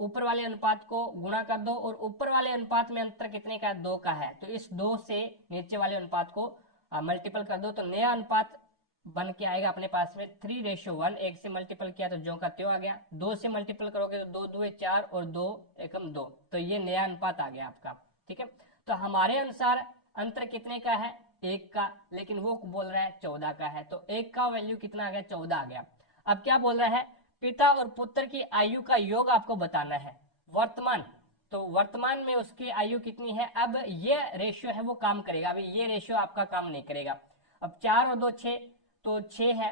ऊपर वाले अनुपात को गुणा कर दो, और ऊपर वाले अनुपात में अंतर कितने का है, 2 का है। तो इस 2 से नीचे वाले अनुपात को मल्टीपल कर दो, तो नया अनुपात बन के आएगा अपने पास में 3:1। 1 से मल्टीपल किया तो ज्यों का त्यों आ गया, 2 से मल्टीपल करोगे तो 2 2 4 और 2 एकम 2, तो ये नया अनुपात आ गया आपका। ठीक है, तो हमारे अनुसार अंतर कितने का है, 1 का, लेकिन वो बोल रहा है 14 का है। तो 1 का वैल्यू कितना आ गया, 14 आ गया। अब क्या बोल रहा है, पिता और पुत्र की आयु का योग आपको बताना है, वर्तमान। तो वर्तमान में उसकी आयु कितनी है, अब ये रेशियो है वो काम करेगा, अभी ये रेशियो आपका काम नहीं करेगा। अब 4 और 2 6, तो 6 है,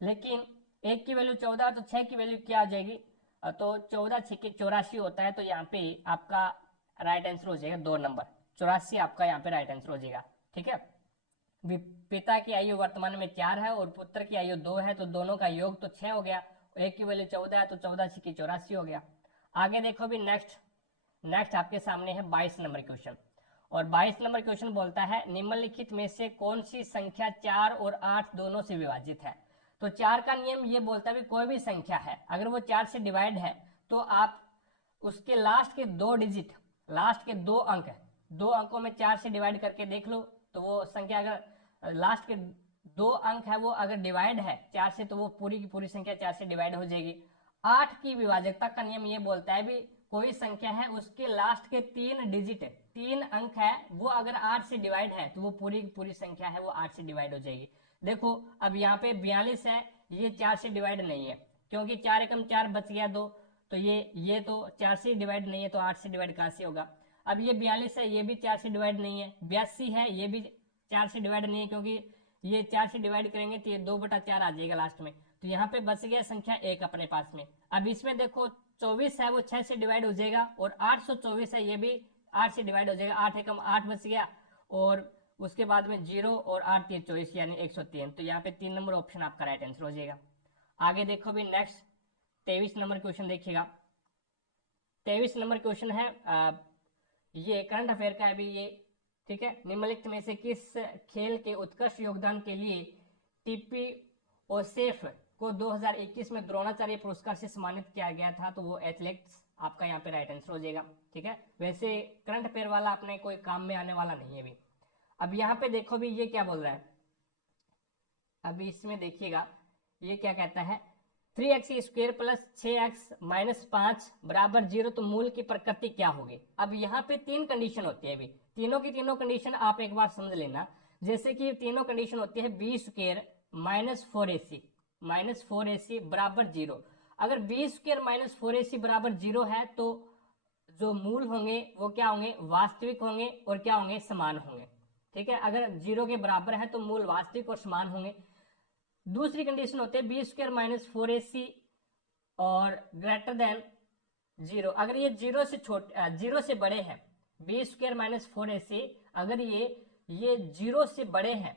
लेकिन 1 की वैल्यू 14, तो 6 की वैल्यू क्या आ जाएगी, तो 14 6 के 84 होता है। तो यहाँ पे आपका राइट आंसर हो जाएगा 2 नंबर, 84 आपका यहाँ पे राइट आंसर हो जाएगा। ठीक है, पिता की आयु वर्तमान में 4 है और पुत्र की आयु 2 है, तो दोनों का योग तो 6 हो गया, 1 की वैल्यू 14 है, तो 14 6 की 84 हो गया। आगे देखो भी, नेक्स्ट आपके सामने है 22 नंबर क्वेश्चन, और 22 नंबर क्वेश्चन बोलता है निम्नलिखित में से कौन सी संख्या 4 और 8 दोनों से विभाजित है। तो 4 का नियम ये बोलता है कोई भी संख्या है अगर वो 4 से डिवाइड है तो आप उसके लास्ट के 2 डिजिट, लास्ट के 2 अंक, 2 अंकों में 4 से डिवाइड करके देख लो, तो वो संख्या अगर लास्ट के 2 अंक है वो अगर डिवाइड है 4 से, तो वो पूरी की पूरी संख्या 4 से डिवाइड हो जाएगी। 8 की विभाजकता का नियम ये बोलता है भी कोई संख्या है उसके लास्ट के 3 डिजिट, 3 अंक है, वो अगर 8 से डिवाइड है तो वो पूरी की पूरी संख्या है वो 8 से डिवाइड हो जाएगी। देखो अब यहाँ पे 42 है, ये 4 से डिवाइड नहीं है, क्योंकि 4 एकम 4 बच गया 2, तो ये तो 4 से डिवाइड नहीं है, तो 8 से डिवाइड कहाँ से होगा। अब ये 42 है, ये भी 4 से डिवाइड नहीं है। 82 है, ये भी 4 से डिवाइड नहीं है, क्योंकि ये 4 से डिवाइड करेंगे तो ये 2/4 आ जाएगा लास्ट में, तो यहाँ पे बच गया संख्या 1 अपने पास में। अब इसमें देखो 24 है वो 6 से डिवाइड हो जाएगा, और 824 है ये भी 8 से डिवाइड हो जाएगा, 8 एकम 8 बच गया, और उसके बाद में 0 और 8 3 24 यानी 103, तो यहाँ पे 3 नंबर ऑप्शन आपका राइट आंसर हो जाएगा। आगे देखो भी नेक्स्ट 23 नंबर क्वेश्चन देखिएगा। 23 नंबर क्वेश्चन है ये करंट अफेयर का है भी ये। ठीक है, निम्नलिखित में से किस खेल के उत्कृष्ट योगदान के लिए टीपी ओसेफ को 2021 में द्रोणाचार्य पुरस्कार से सम्मानित किया गया था, तो वो एथलेटिक्स आपका यहाँ पे राइट आंसर हो जाएगा। ठीक है, वैसे करंट अफेयर वाला अपने कोई काम में आने वाला नहीं है अभी। अब यहाँ पे देखो भी ये क्या बोल रहा है, अभी इसमें देखिएगा ये क्या कहता है, 3x² प्लस 6x माइनस 5 बराबर 0, तो मूल की प्रकृति क्या होगी। अब यहाँ पे 3 कंडीशन होती है, अभी तीनों की तीनों कंडीशन आप एक बार समझ लेना। जैसे कि तीनों कंडीशन होती है b² माइनस 4ac बराबर 0। अगर b² माइनस 4ac बराबर 0 है तो जो मूल होंगे वो क्या होंगे, वास्तविक होंगे, और क्या होंगे, समान होंगे। ठीक है, अगर 0 के बराबर है तो मूल वास्तविक और समान होंगे। दूसरी कंडीशन होती है b² माइनस 4ac और ग्रेटर देन 0। अगर ये 0 से बड़े हैं, b² माइनस 4ac अगर ये 0 से बड़े हैं,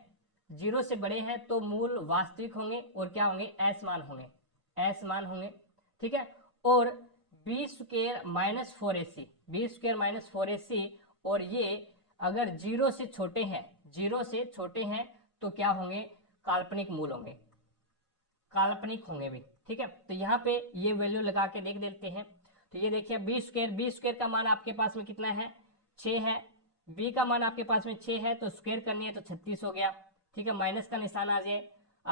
0 से बड़े हैं तो मूल वास्तविक होंगे और क्या होंगे, असमान होंगे। ठीक है, और b² माइनस 4ac और ये अगर 0 से छोटे हैं तो क्या होंगे, काल्पनिक मूल होंगे, काल्पनिक होंगे भी। ठीक है, तो यहाँ पे ये वैल्यू लगा के देख देते हैं। तो ये देखिए b² का मान आपके पास में कितना है, 6 है, b का मान आपके पास में 6 है, तो स्क्वायर करनी है तो 36 हो गया। ठीक है, माइनस का निशान आ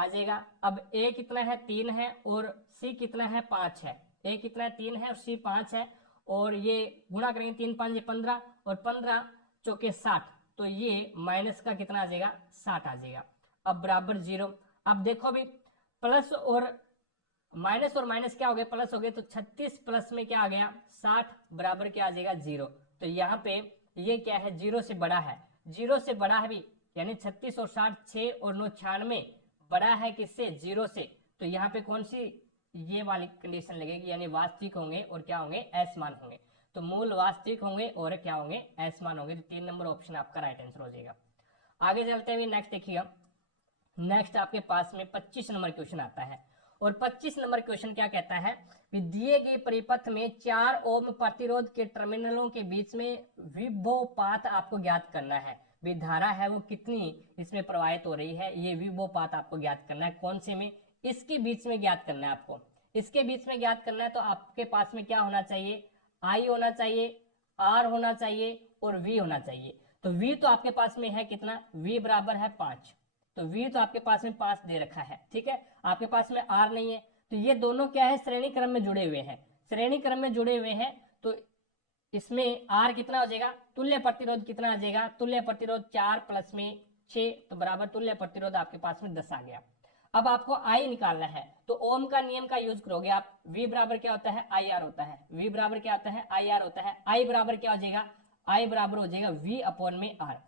जाएगा। अब a कितना है, 3 है, और c कितना है, 5 है। a कितना है, 3 है, और c 5 है, और ये गुणा करेंगे 3 5 15, और 15 चौके 60, तो ये माइनस का कितना आ जाएगा, 60 आ जाएगा। अब बराबर 0। अब देखो भी प्लस और माइनस क्या हो गया, प्लस हो गया, तो 36 प्लस में क्या आ गया, 60 बराबर क्या आ जाएगा, 0। तो यहाँ पे ये क्या है, 0 से बड़ा है, 0 से बड़ा है भी, यानी 36 और 60, 6 और 9 96 बड़ा है किससे, 0 से। तो यहाँ पे कौन सी ये वाली कंडीशन लगेगी, यानी वास्तविक होंगे और क्या होंगे, असमान होंगे। तो मूल वास्तविक होंगे और क्या होंगे, असमान होंगे। तो 3 नंबर ऑप्शन आपका राइट आंसर हो जाएगा। आगे चलते हुए नेक्स्ट देखिएगा, नेक्स्ट आपके पास में 25 नंबर क्वेश्चन आता है, और 25 नंबर क्वेश्चन क्या कहता है कि दिए गए परिपथ में 4 ओम प्रतिरोध के टर्मिनलों के बीच में विभव पाथ आपको ज्ञात करना है। भी धारा है वो कितनी इसमें प्रवाहित हो रही है, ये विभव पाथ आपको ज्ञात करना है। कौन से में? इसके बीच में ज्ञात करना है आपको। इसके बीच में ज्ञात करना है तो आपके पास में क्या होना चाहिए? आई होना चाहिए, आर होना चाहिए और वी होना चाहिए। तो वी तो आपके पास में है कितना? वी बराबर है 5। तो वी तो आपके पास में 5 दे रखा है, ठीक है। आपके पास में आर नहीं है, तो ये दोनों क्या है? श्रेणी क्रम में जुड़े हुए हैं। श्रेणी क्रम में जुड़े हुए हैं तो इसमें आर कितना हो जाएगा? तुल्य प्रतिरोध कितना आ जाएगा? तुल्य प्रतिरोध 4 प्लस में 6, तो बराबर तुल्य प्रतिरोध आपके पास में 10 आ गया। अब आपको आई निकालना है तो ओम का नियम का यूज करोगे आप। V बराबर क्या होता है? आई आर होता है। V बराबर क्या होता है? आई आर होता है। आई बराबर क्या हो जाएगा? आई बराबर हो जाएगा V अपॉन में आर।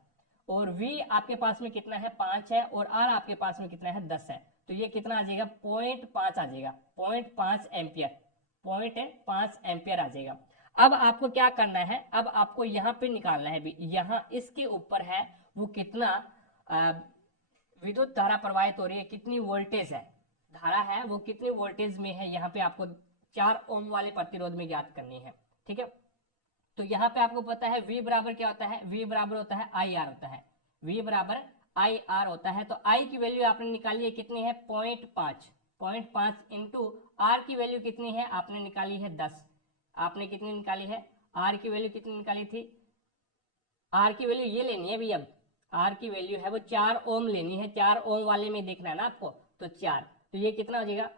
और V आपके पास में कितना है? 5 है, और R आपके पास में कितना है? 10 है। तो ये कितना आ जाएगा? 0.5 आ जाएगा, 0.5 एम्पियर, 0.5 एम्पियर आ जाएगा। अब आपको क्या करना है? अब आपको यहाँ पे निकालना है भी, यहाँ इसके ऊपर है वो कितना विद्युत धारा प्रवाहित हो रही है, कितनी वोल्टेज है, धारा है वो कितनी वोल्टेज में है, यहाँ पे आपको 4 ओम वाले प्रतिरोध में ज्ञात करनी है, ठीक है। तो यहाँ पे आपको पता है V बराबर क्या होता है? V बराबर होता है आई आर होता है। V बराबर आई आर होता है। तो I की वैल्यू आपने निकाली है कितनी है? 0.5। 0.5 इंटू R की वैल्यू कितनी है? आपने निकाली है 10। आपने कितनी निकाली है? R की वैल्यू कितनी निकाली थी? R की वैल्यू ये लेनी है भी। अब R की वैल्यू है वो 4 ओम लेनी है। 4 ओम वाले में देखना है ना आपको, तो 4। तो ये कितना हो जाएगा?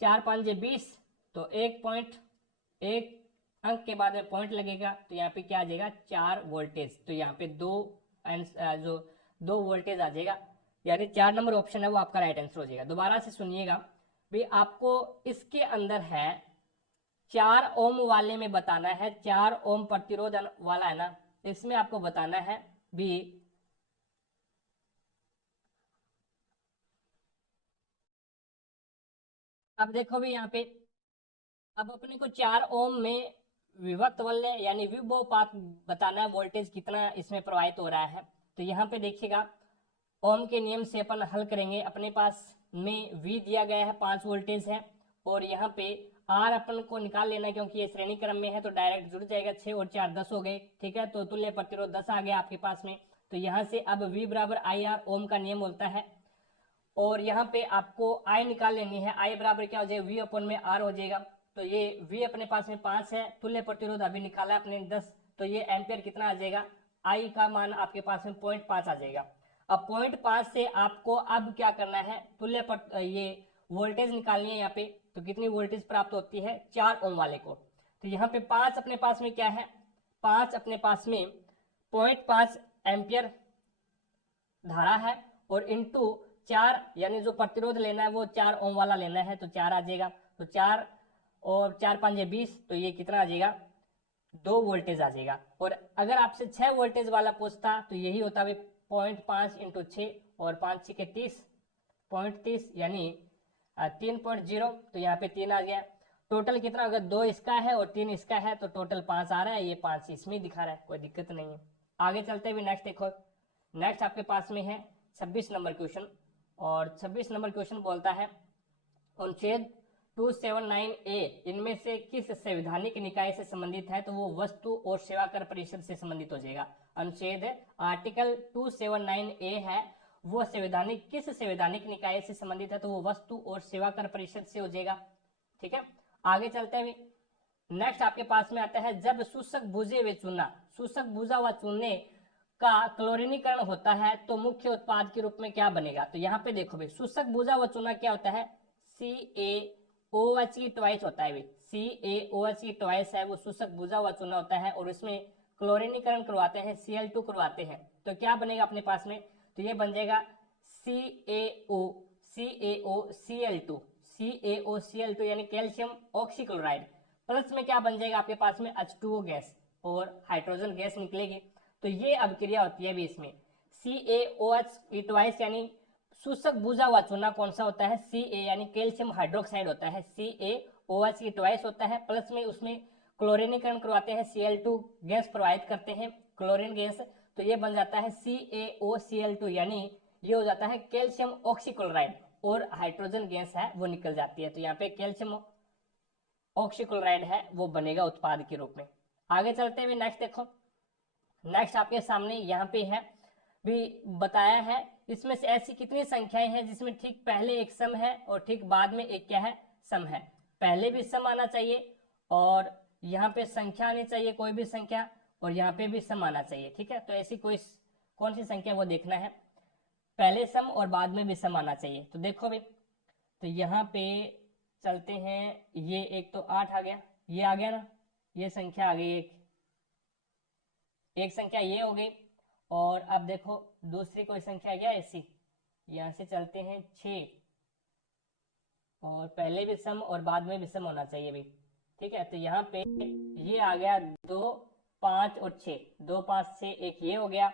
4 5 20, तो 1.1 अंक के बाद में पॉइंट लगेगा, तो यहाँ पे क्या आ जाएगा? 4 वोल्टेज। तो यहाँ पे जो 2 वोल्टेज आ जाएगा, यानी 4 नंबर ऑप्शन है वो आपका राइट आंसर हो जाएगा। दोबारा से सुनिएगा भी, आपको इसके अंदर है 4 ओम वाले में बताना है, 4 ओम प्रतिरोध वाला है ना, इसमें आपको बताना है भी अब देखो भी यहाँ पे, अब अपने को 4 ओम में विभक्त वल्य यानी विभव पात बताना है, वोल्टेज कितना इसमें प्रवाहित हो रहा है। तो यहाँ पे देखिएगा, ओम के नियम से अपन हल करेंगे। अपने पास में V दिया गया है 5 वोल्टेज है, और यहाँ पे R अपन को निकाल लेना है क्योंकि ये श्रेणी क्रम में है, तो डायरेक्ट जुड़ जाएगा। 6 और 4 10 हो गए, ठीक है। तो तुल्य प्रतिरोध 10 आ गया आपके पास में। तो यहाँ से अब V बराबर आई आर ओम का नियम बोलता है, और यहाँ पे आपको आई निकाल लेनी है। आई बराबर क्या हो जाएगा? V अपन में R हो जाएगा। तो ये V अपने पास में 5 है, तुल्य प्रतिरोध अभी निकाला अपने 10, तो ये एम्पियर कितना आ जाएगा? आई का मान आपके पास में 0.5 आ जाएगा। अब 0.5 से आपको अब क्या करना है? ये वोल्टेज निकालनी है यहाँ पे। तो कितनी वोल्टेज प्राप्त होती है 4 ओम वाले को? तो यहाँ पे 5 अपने पास में क्या है? 5 अपने पास में 0.5 एम्पियर धारा है, और इंटू 4 यानी जो प्रतिरोध लेना है वो 4 ओम वाला लेना है, तो 4 आ जाएगा। तो 4 और 4 5 20, तो ये कितना आ जाएगा? 2 वोल्टेज आ जाएगा। और अगर आपसे 6 वोल्टेज वाला पूछता तो यही होता है 0.5 इंटू 6, और 5 6 के 30, 0.30 यानी 3.0। तो यहाँ पे 3 आ गया। टोटल कितना होगा? 2 इसका है और 3 इसका है, तो टोटल 5 आ रहा है। ये 5 इसमें दिखा रहा है, कोई दिक्कत नहीं है। आगे चलते हुए नेक्स्ट देखो। नेक्स्ट आपके पास में है 26 नंबर क्वेश्चन, और 26 नंबर क्वेश्चन बोलता है अनुच्छेद 279 ए इनमें से किस संवैधानिक निकाय से संबंधित है? तो वो वस्तु और सेवा कर परिषद से संबंधित हो जाएगा। अनुच्छेद आर्टिकल 279 ए है, वो संवैधानिक किस संवैधानिक निकाय से संबंधित है? तो वो वस्तु और सेवा कर परिषद से हो जाएगा, ठीक है। आगे चलते हुए नेक्स्ट आपके पास में आता है, जब शुष्क भुजे हुए चूना, शुष्क भुजा हुआ चूने का क्लोरीनीकरण होता है तो मुख्य उत्पाद के रूप में क्या बनेगा? तो यहाँ पे देखो भाई, शुष्क भुजा हुआ चूना क्या होता है? CaOH की ट्वाइस होता है भाई, CaOH की ट्वाइस है वो शुष्क भुजा हुआ चूना होता है, और इसमें क्लोरीनीकरण करवाते हैं, Cl2 करवाते हैं, तो क्या बनेगा अपने पास में? तो ये बन जाएगा CaOCl2, CaOCl2 यानी कैल्शियम ऑक्सीक्लोराइड। प्लस में क्या बन जाएगा आपके पास में? H2O गैस, और हाइड्रोजन गैस निकलेगी। तो ये अभिक्रिया होती है भी इसमें। CaOH की ट्वाइस यानी शुष्क भुजा हुआ चूना कौन सा होता है? Ca यानी कैल्शियम हाइड्रोक्साइड होता है, CaOH की ट्वाइस होता है। प्लस में उसमें क्लोरीनीकरण करवाते हैं, Cl2 गैस प्रवाहित करते हैं, क्लोरीन गैस। तो ये बन जाता है CaOCl2 यानी ये हो जाता है कैल्शियम ऑक्सीक्लोराइड और हाइड्रोजन गैस है वो निकल जाती है। तो यहाँ पे कैल्शियम ऑक्सीक्लोराइड है वो बनेगा उत्पाद के रूप में। आगे चलते हैं, नेक्स्ट देखो, नेक्स्ट आपके सामने यहाँ पे है भी बताया है, इसमें से ऐसी कितनी संख्याएं हैं जिसमें ठीक पहले एक सम है और ठीक बाद में एक क्या है, सम है। पहले भी सम आना चाहिए और यहाँ पे संख्या आनी चाहिए, कोई भी संख्या, और यहाँ पे भी सम आना चाहिए। ठीक है, तो ऐसी कोई कौन सी संख्या वो देखना है, पहले सम और बाद में भी सम आना चाहिए। तो देखो भाई, तो यहाँ पे चलते हैं, ये एक तो 8 आ गया, ये आ गया ना, ये संख्या आ गई, एक संख्या ये हो गई। और अब देखो दूसरी कोई संख्या क्या ऐसी, यहाँ से चलते हैं 6, और पहले भी सम और बाद में भी सम होना चाहिए भाई। ठीक है, तो यहाँ पे ये आ गया 2, 5 और 6, 2, 5, 6, एक ये हो गया,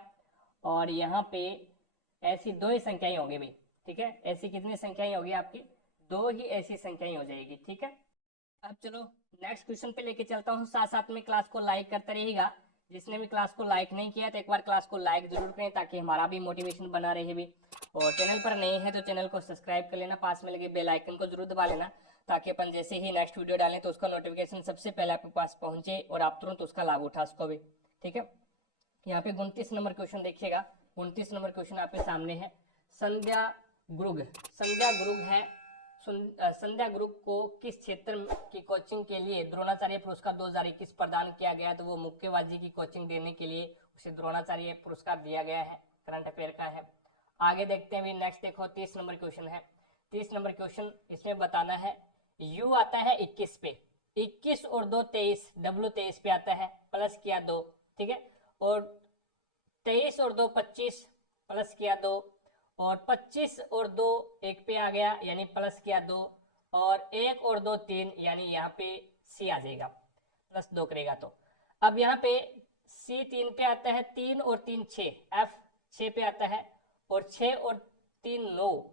और यहाँ पे ऐसी दो ही संख्याएं होगी भाई। ठीक है, ऐसी कितनी संख्याएं होगी आपकी, दो ही ऐसी संख्याएं हो जाएगी। ठीक है, अब चलो नेक्स्ट क्वेश्चन पे लेके चलता हूँ, साथ साथ में क्लास को लाइक करते रहिएगा। जिसने भी क्लास को लाइक नहीं किया तो एक बार क्लास को लाइक जरूर करें ताकि हमारा भी मोटिवेशन बना रहे भी। और चैनल पर नए हैं तो चैनल को सब्सक्राइब कर लेना, पास में लगे बेल आइकन को जरूर दबा लेना ताकि अपन जैसे ही नेक्स्ट वीडियो डालें तो उसका नोटिफिकेशन सबसे पहले आपके पास पहुंचे और आप तुरंत उसका लाभ उठा सको भी। ठीक है, यहाँ पे 29 नंबर क्वेश्चन देखिएगा। 29 नंबर क्वेश्चन आपके सामने है, संध्या ग्रुग, संध्या ग्रुग है, संध्या ग्रुप को किस क्षेत्र की कोचिंग के लिए द्रोणाचार्य पुरस्कार 2021 प्रदान किया गया। तो वो मुक्केबाजी की कोचिंग देने के लिए उसे द्रोणाचार्य पुरस्कार दिया गया है, करंट अफेयर का है। आगे देखते हैं, नेक्स्ट देखो 30 नंबर क्वेश्चन है। 30 नंबर क्वेश्चन, इसमें बताना है, यू आता है 21 पे, 21 और 2 23, डब्ल्यू 23 पे आता है, प्लस किया 2। ठीक है, और 23 और 2 25, प्लस किया 2, और 25 और 2 1 पे आ गया यानी प्लस किया 2, और 1 और 2 3 यानी यहाँ पे सी आ जाएगा, प्लस 2 करेगा तो। अब यहाँ पे सी 3 पे आता है, 3 और 3 6, एफ 6 पे आता है, और 6 और 3 9,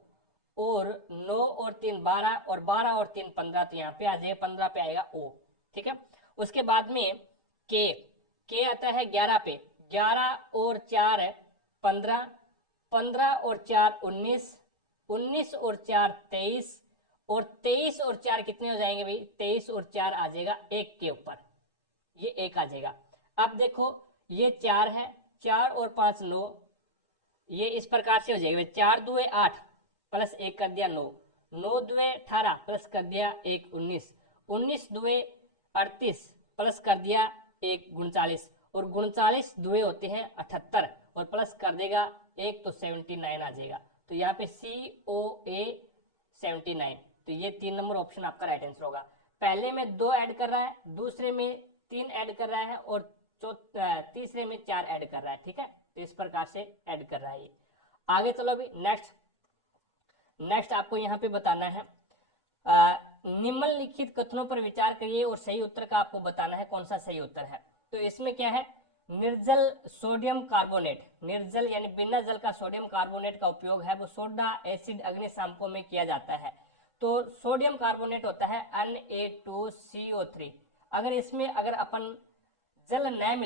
और 9 और 3 12, और 12 और 3 15, तो यहाँ पे आ जाएगा 15 पे आएगा ओ। ठीक है, उसके बाद में के आता है 11 पे, 11 और 4 15, 15 और 4 19, 19 और 4 23, और 23 और 4 कितने हो जाएंगे भाई, 23 और 4 आ जाएगा 1 के ऊपर, ये 1 आ जाएगा। अब देखो ये 4 है, 4 और 5 9, ये इस प्रकार से हो जाएगा, 4 दुए 8 प्लस 1 कर दिया 9, 9 दुए 18 प्लस कर दिया 1 19, 19 दुए 38 प्लस कर दिया 1 39, और 39 दुए होते हैं 78 और प्लस कर देगा 1 तो 79 आ जाएगा। तो यहाँ पे COA 79, तो ये 3 नंबर ऑप्शन आपका राइट आंसर होगा। पहले में 2 ऐड कर रहा है, दूसरे में 3 ऐड कर रहा है, और तीसरे में 4 ऐड कर रहा है। ठीक है, तो इस प्रकार से ऐड कर रहा है ये। आगे चलो अभी नेक्स्ट आपको यहाँ पे बताना है, निम्नलिखित कथनों पर विचार करिए और सही उत्तर का आपको बताना है कौन सा सही उत्तर है। तो इसमें क्या है, निर्जल सोडियम कार्बोनेट, निर्जल यानी बिना जल का सोडियम कार्बोनेट का उपयोग है वो सोडा एसिड अग्निशामकों में किया जाता है। तो सोडियम कार्बोनेट होता है Na2CO3। अगर इसमें अगर अपन जल न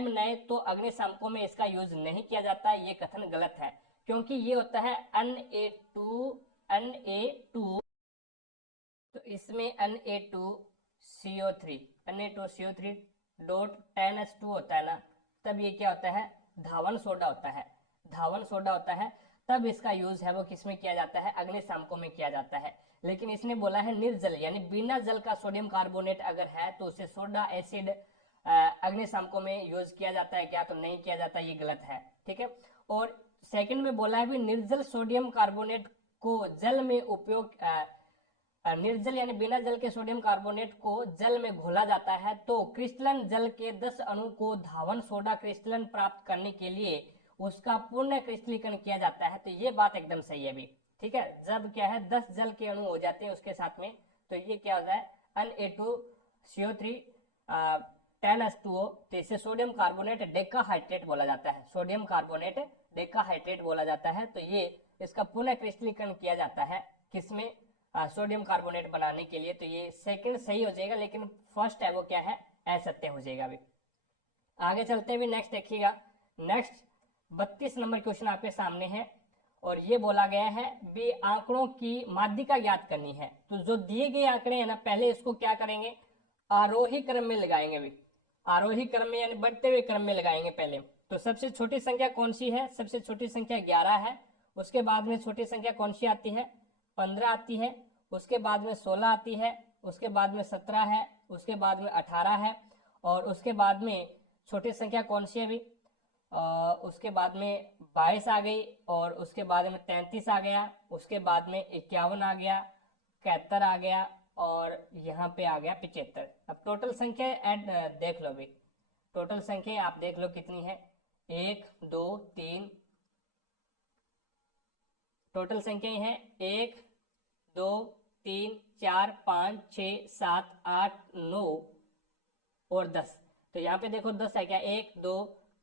मिलाए तो अग्निशामकों में इसका यूज नहीं किया जाता है, ये कथन गलत है, क्योंकि ये होता है Na2, तो इसमें Na2CO3 डॉट 10H2 होता है ना, तब ये क्या होता है, धावन सोडा होता है, तब इसका यूज है वो किसमें किया जाता है, अग्निशामकों में किया जाता है। लेकिन इसने बोला है निर्जल यानी बिना जल का सोडियम कार्बोनेट अगर है तो उसे सोडा एसिड अग्निशामकों में यूज किया जाता है क्या, तो नहीं किया जाता, ये गलत है। ठीक है, और सेकंड में बोला है भी निर्जल सोडियम कार्बोनेट को जल में उपयोग, निर्जल यानी बिना जल के सोडियम कार्बोनेट को जल में घोला जाता है तो क्रिस्टलन जल के 10 अणु को धावन सोडा क्रिस्टलन प्राप्त करने के लिए उसका पूर्ण क्रिस्टलीकरण किया जाता है। तो ये बात एकदम सही है भी। ठीक है, जब क्या है 10 जल के अणु हो जाते हैं उसके साथ में, तो ये क्या होता है Na2CO3 10H2O, तो इसे सोडियम कार्बोनेट डेकाहाइड्रेट बोला जाता है, सोडियम कार्बोनेट डेकाहाइड्रेट बोला जाता है। तो ये इसका पुनः क्रिस्टलीकरण किया जाता है किसमें, सोडियम कार्बोनेट बनाने के लिए। तो ये सेकंड सही हो जाएगा, लेकिन फर्स्ट है वो क्या है, असत्य हो जाएगा। अभी आगे चलते हुए नेक्स्ट देखिएगा, नेक्स्ट 32 नंबर क्वेश्चन आपके सामने है और ये बोला गया है भी आंकड़ों की माध्यिका ज्ञात करनी है। तो जो दिए गए आंकड़े हैं ना, पहले इसको क्या करेंगे, आरोही क्रम में लगाएंगे भी, आरोही क्रम में यानी बढ़ते हुए क्रम में लगाएंगे पहले। तो सबसे छोटी संख्या कौन सी है, सबसे छोटी संख्या 11 है। उसके बाद में छोटी संख्या कौन सी आती है, 15 आती है। उसके बाद में 16 आती है। उसके बाद में 17 है। उसके बाद में 18 है। और उसके बाद में छोटी संख्या कौन सी है अभी, उसके बाद में 22 आ गई। और उसके बाद में 33 आ गया। उसके बाद में 51 आ गया, 71 आ गया और यहाँ पे आ गया 75। अब टोटल संख्या ऐड देख लो भी, टोटल संख्या आप देख लो कितनी है, 1 2 3, टोटल संख्या है 1 2 3 4 5 6 7 8 9 और 10। तो यहाँ पे देखो 10 है क्या, 1 2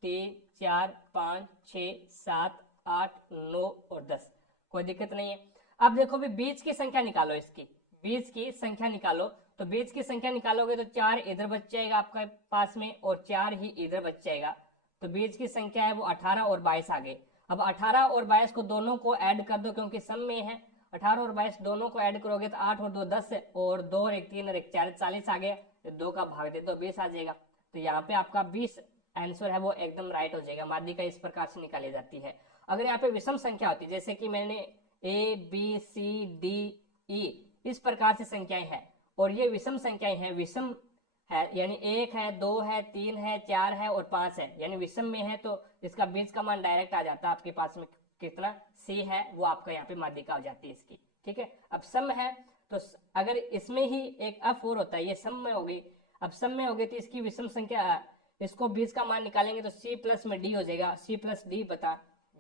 3 4 5 6 7 8 9 और 10, कोई दिक्कत नहीं है। अब देखो भी बीच की संख्या निकालो, इसकी बीच की संख्या निकालो। तो बीच की संख्या निकालोगे तो 4 इधर बच जाएगा आपके पास में और 4 ही इधर बच जाएगा। तो बीच की संख्या है वो 18 और 22 आ गई। अब 18 और 22 को दोनों को ऐड कर दो क्योंकि सम में है। 18 और 22 दोनों को ऐड करोगे तो 8 और 2 10 और 2 और 1 3 और 1 4 40 आ गया। तो 2 का भाग दे तो 20 आ जाएगा। तो यहाँ पे आपका 20 आंसर है वो एकदम राइट हो जाएगा। माध्यिका इस प्रकार से निकाली जाती है। अगर यहाँ पे विषम संख्या होती, जैसे कि मैंने A B C D E इस प्रकार से संख्याएं हैं और ये विषम संख्याएं हैं, विषम है यानी 1 है 2 है 3 है 4 है और 5 है, यानी विषम में है तो इसका बीच का मान डायरेक्ट आ जाता है आपके पास में, कितना सी है वो आपका यहाँ पे माध्यिका हो जाती है इसकी। ठीक है, अब सम है तो अगर इसमें ही एक अफ और होता है, ये सम में हो गई। अब सम में हो गई तो इसकी विषम संख्या, इसको बीच का मान निकालेंगे तो सी प्लस में डी हो जाएगा, सी प्लस डी बटा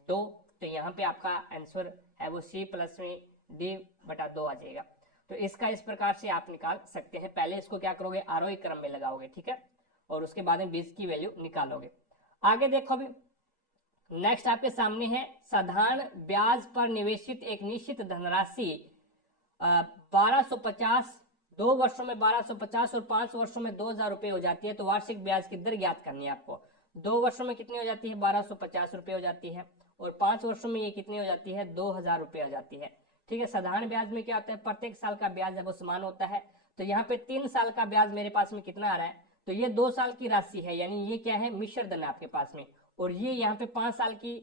2। तो यहाँ पे आपका आंसर है वो सी प्लस में डी बटा 2 आ जाएगा। तो इसका इस प्रकार से आप निकाल सकते हैं। पहले इसको क्या करोगे, आरोही क्रम में लगाओगे, ठीक है, और उसके बाद में बीच की वैल्यू निकालोगे। आगे देखो भी, नेक्स्ट आपके सामने है साधारण ब्याज पर निवेशित एक निश्चित धनराशि 1250, 2 वर्षों में 1250 और 5 वर्षों में 2000 रुपये हो जाती है। तो वार्षिक ब्याज की दर ज्ञात करनी है आपको। 2 वर्षों में कितनी हो जाती है, 1250 रुपये हो जाती है और 5 वर्षों में ये कितनी हो जाती है, 2000 रुपये हो जाती है। ठीक है, साधारण ब्याज में क्या होता है, प्रत्येक साल का ब्याज है वो समान होता है। तो यहाँ पे 3 साल का ब्याज मेरे पास में कितना आ रहा है, तो ये 2 साल की राशि है, यानी ये क्या है, मिश्र धन है आपके पास में। और ये यहाँ पे 5 साल की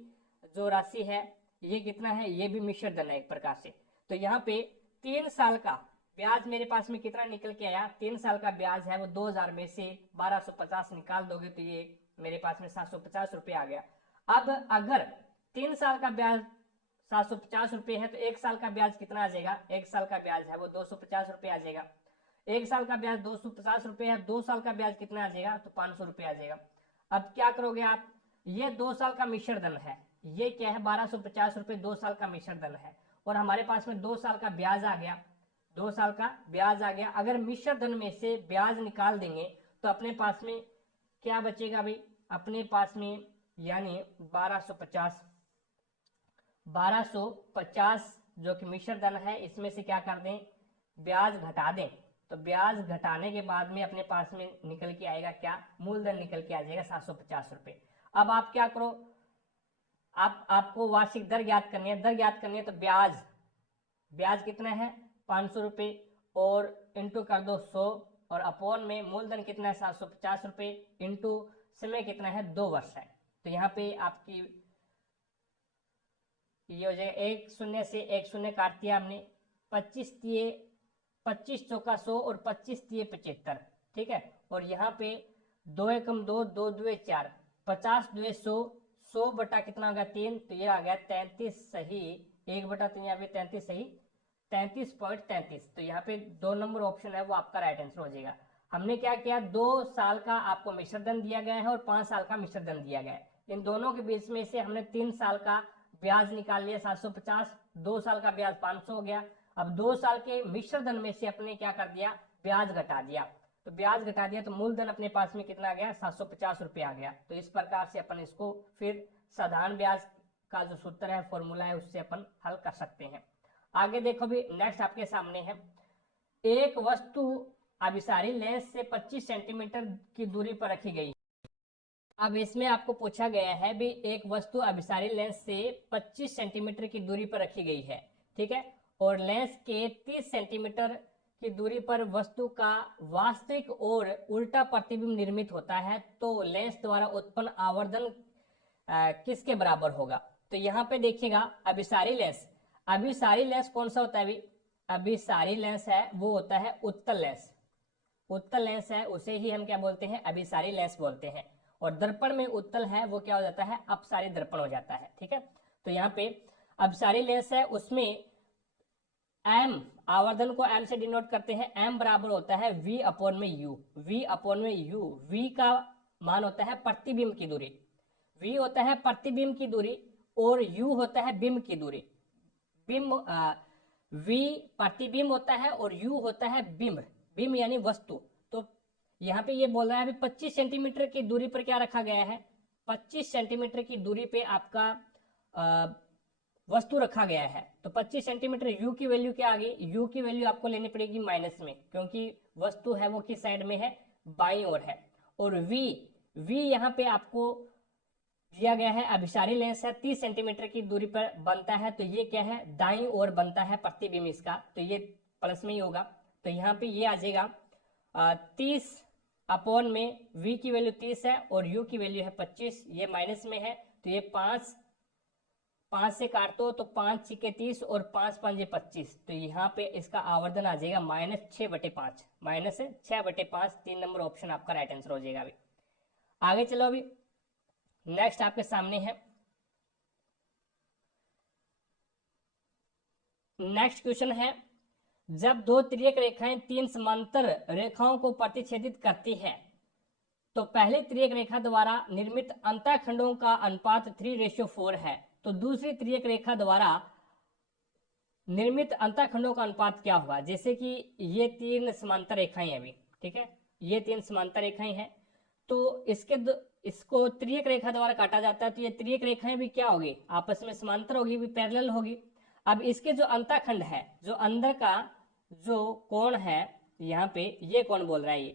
जो राशि है ये कितना है, ये भी मिश्र धन है एक प्रकार से। तो यहाँ पे 3 साल का ब्याज मेरे पास में कितना निकल के आया, 3 साल का ब्याज है वो 2000 में से 1250 निकाल दोगे तो ये मेरे पास में 750 रुपये आ गया। अब अगर 3 साल का ब्याज 750 रुपये है तो 1 साल का ब्याज कितना आ जाएगा, 1 साल का ब्याज है वो 250 रुपये आ जाएगा। 1 साल का ब्याज 250 रुपये है, 2 साल का ब्याज कितना आ जाएगा, तो 500 रुपये आ जाएगा। अब क्या करोगे आप, ये 2 साल का मिश्र धन है, ये क्या है 1250 रुपये 2 साल का मिश्र धन है और हमारे पास में 2 साल का ब्याज आ गया, 2 साल का ब्याज आ गया। अगर मिश्र धन में से ब्याज निकाल देंगे तो अपने पास में क्या बचेगा भाई, अपने पास में यानी 1250 जो कि मिश्र धन है इसमें से क्या कर दें, ब्याज घटा दें। तो ब्याज घटाने के बाद में अपने पास में निकल के आएगा क्या, मूलधन निकल के आ जाएगा 750 रुपये। अब आप क्या करो, आपको वार्षिक दर ज्ञात करनी है, दर ज्ञात करनी है तो ब्याज कितना है 500 रुपये और इंटू कर दो 100 और अपोन में मूलधन कितना है 750 रुपये इंटू समय कितना है 2 वर्ष है। तो यहाँ पे आपकी ये हो जाएगा, 1 शून्य से 1 शून्य काट दिया हमने, 25 चौका 100 और 25 तिये 75। ठीक है, और यहाँ पे 2 एकम 2, 2 दुए 4, 50 दुए 100, 100 बटा कितना हो गया 3, तो ये आ गया 33 सही, 1 बटा 3 यहाँ पे 33 सही 33.33। तो यहाँ पे 2 नंबर ऑप्शन है वो आपका राइट आंसर हो जाएगा। हमने क्या किया, 2 साल का आपको मिश्र धन दिया गया है और 5 साल का मिश्र धन दिया गया है, इन दोनों के बीच में से हमने 3 साल का ब्याज निकाल लिया 750, 2 साल का ब्याज 500 हो गया। अब 2 साल के मिश्र धन में से अपने क्या कर दिया, ब्याज घटा दिया। तो ब्याज घटा दिया तो मूलधन अपने पास में कितना आ गया, 750 रुपये आ गया। तो इस प्रकार से अपन इसको फिर साधारण ब्याज का जो सूत्र है, फॉर्मूला है, उससे अपन हल कर सकते हैं। आगे देखो भी, नेक्स्ट आपके सामने है, एक वस्तु अभिसारी लेंस से 25 सेंटीमीटर की दूरी पर रखी गई अब इसमें आपको पूछा गया है भी एक वस्तु अभिसारी लेंस से 25 सेंटीमीटर की दूरी पर रखी गई है, ठीक है, और लेंस के 30 सेंटीमीटर की दूरी पर वस्तु का वास्तविक और उल्टा प्रतिबिंब निर्मित होता है, तो लेंस द्वारा उत्पन्न आवर्धन किसके बराबर होगा। तो यहाँ पे देखिएगा अभिसारी लेंस, अभिसारी लेंस कौन सा होता है अभी, अभिसारी लेंस है वो होता है उत्तल लेंस, उत्तल लेंस है उसे ही हम क्या बोलते हैं, अभिसारी लेंस बोलते हैं। और दर्पण में उत्तल है वो क्या हो जाता है, अपसारी दर्पण हो जाता है, ठीक है। तो यहाँ पे अपसारी लेंस है उसमें एम, आवर्धन को एम से डिनोट करते हैं, एम बराबर होता है वी अपॉन में यू, वी अपॉन में यू, वी का मान होता है प्रतिबिंब की दूरी, वी होता है प्रतिबिंब की दूरी और यू होता है बिंब की दूरी, बिंब वी प्रतिबिंब होता है और यू होता है बिंब, बिंब यानी वस्तु। तो यहाँ पे ये बोल रहा है 25 सेंटीमीटर की दूरी पर क्या रखा गया है, 25 सेंटीमीटर की दूरी पे आपका वस्तु रखा गया है। तो 25 सेंटीमीटर यू की वैल्यू क्या आ गई, यू की वैल्यू आपको लेनी पड़ेगी माइनस में, क्योंकि वस्तु है वो किस साइड में है, बाई ओर है। और वी, वी यहाँ पे आपको दिया गया है, अभिसारी लेंस है 30 सेंटीमीटर की दूरी पर बनता है, तो ये क्या है, दाईं ओर बनता है प्रतिबिंब इसका, तो ये प्लस में ही होगा। तो यहाँ पे ये आ जाएगा 30 अपॉन में v की वैल्यू 30 है और u की वैल्यू है 25, ये माइनस में है, तो ये 5 से काट दो तो 5 छिके 30 और 5 5 ये 25, तो यहाँ पे इसका आवर्धन आ जाएगा -6/5, -6/5, 3 नंबर ऑप्शन आपका राइट आंसर हो जाएगा। अभी आगे चलो, अभी नेक्स्ट आपके सामने है, नेक्स्ट क्वेश्चन है, जब दो तिर्यक रेखाएं तीन समांतर रेखाओं को प्रतिच्छेदित करती है तो पहली तिर्यक रेखा द्वारा निर्मित अंतःखंडों का अनुपात 3:4 है, तो दूसरी तिर्यक रेखा द्वारा निर्मित अंतःखंडों का अनुपात क्या होगा। जैसे कि ये तीन समांतर रेखाएं अभी, ठीक है, ये तीन समांतर रेखाएं हैं, तो इसको त्रियक रेखा द्वारा काटा जाता है, तो ये त्रियक रेखाएं भी क्या होगी, आपस में समांतर होगी, भी पैरेलल होगी। अब इसके जो अंतःखंड है, जो अंदर का जो कोण है, यहाँ पे ये कोण बोल रहा है,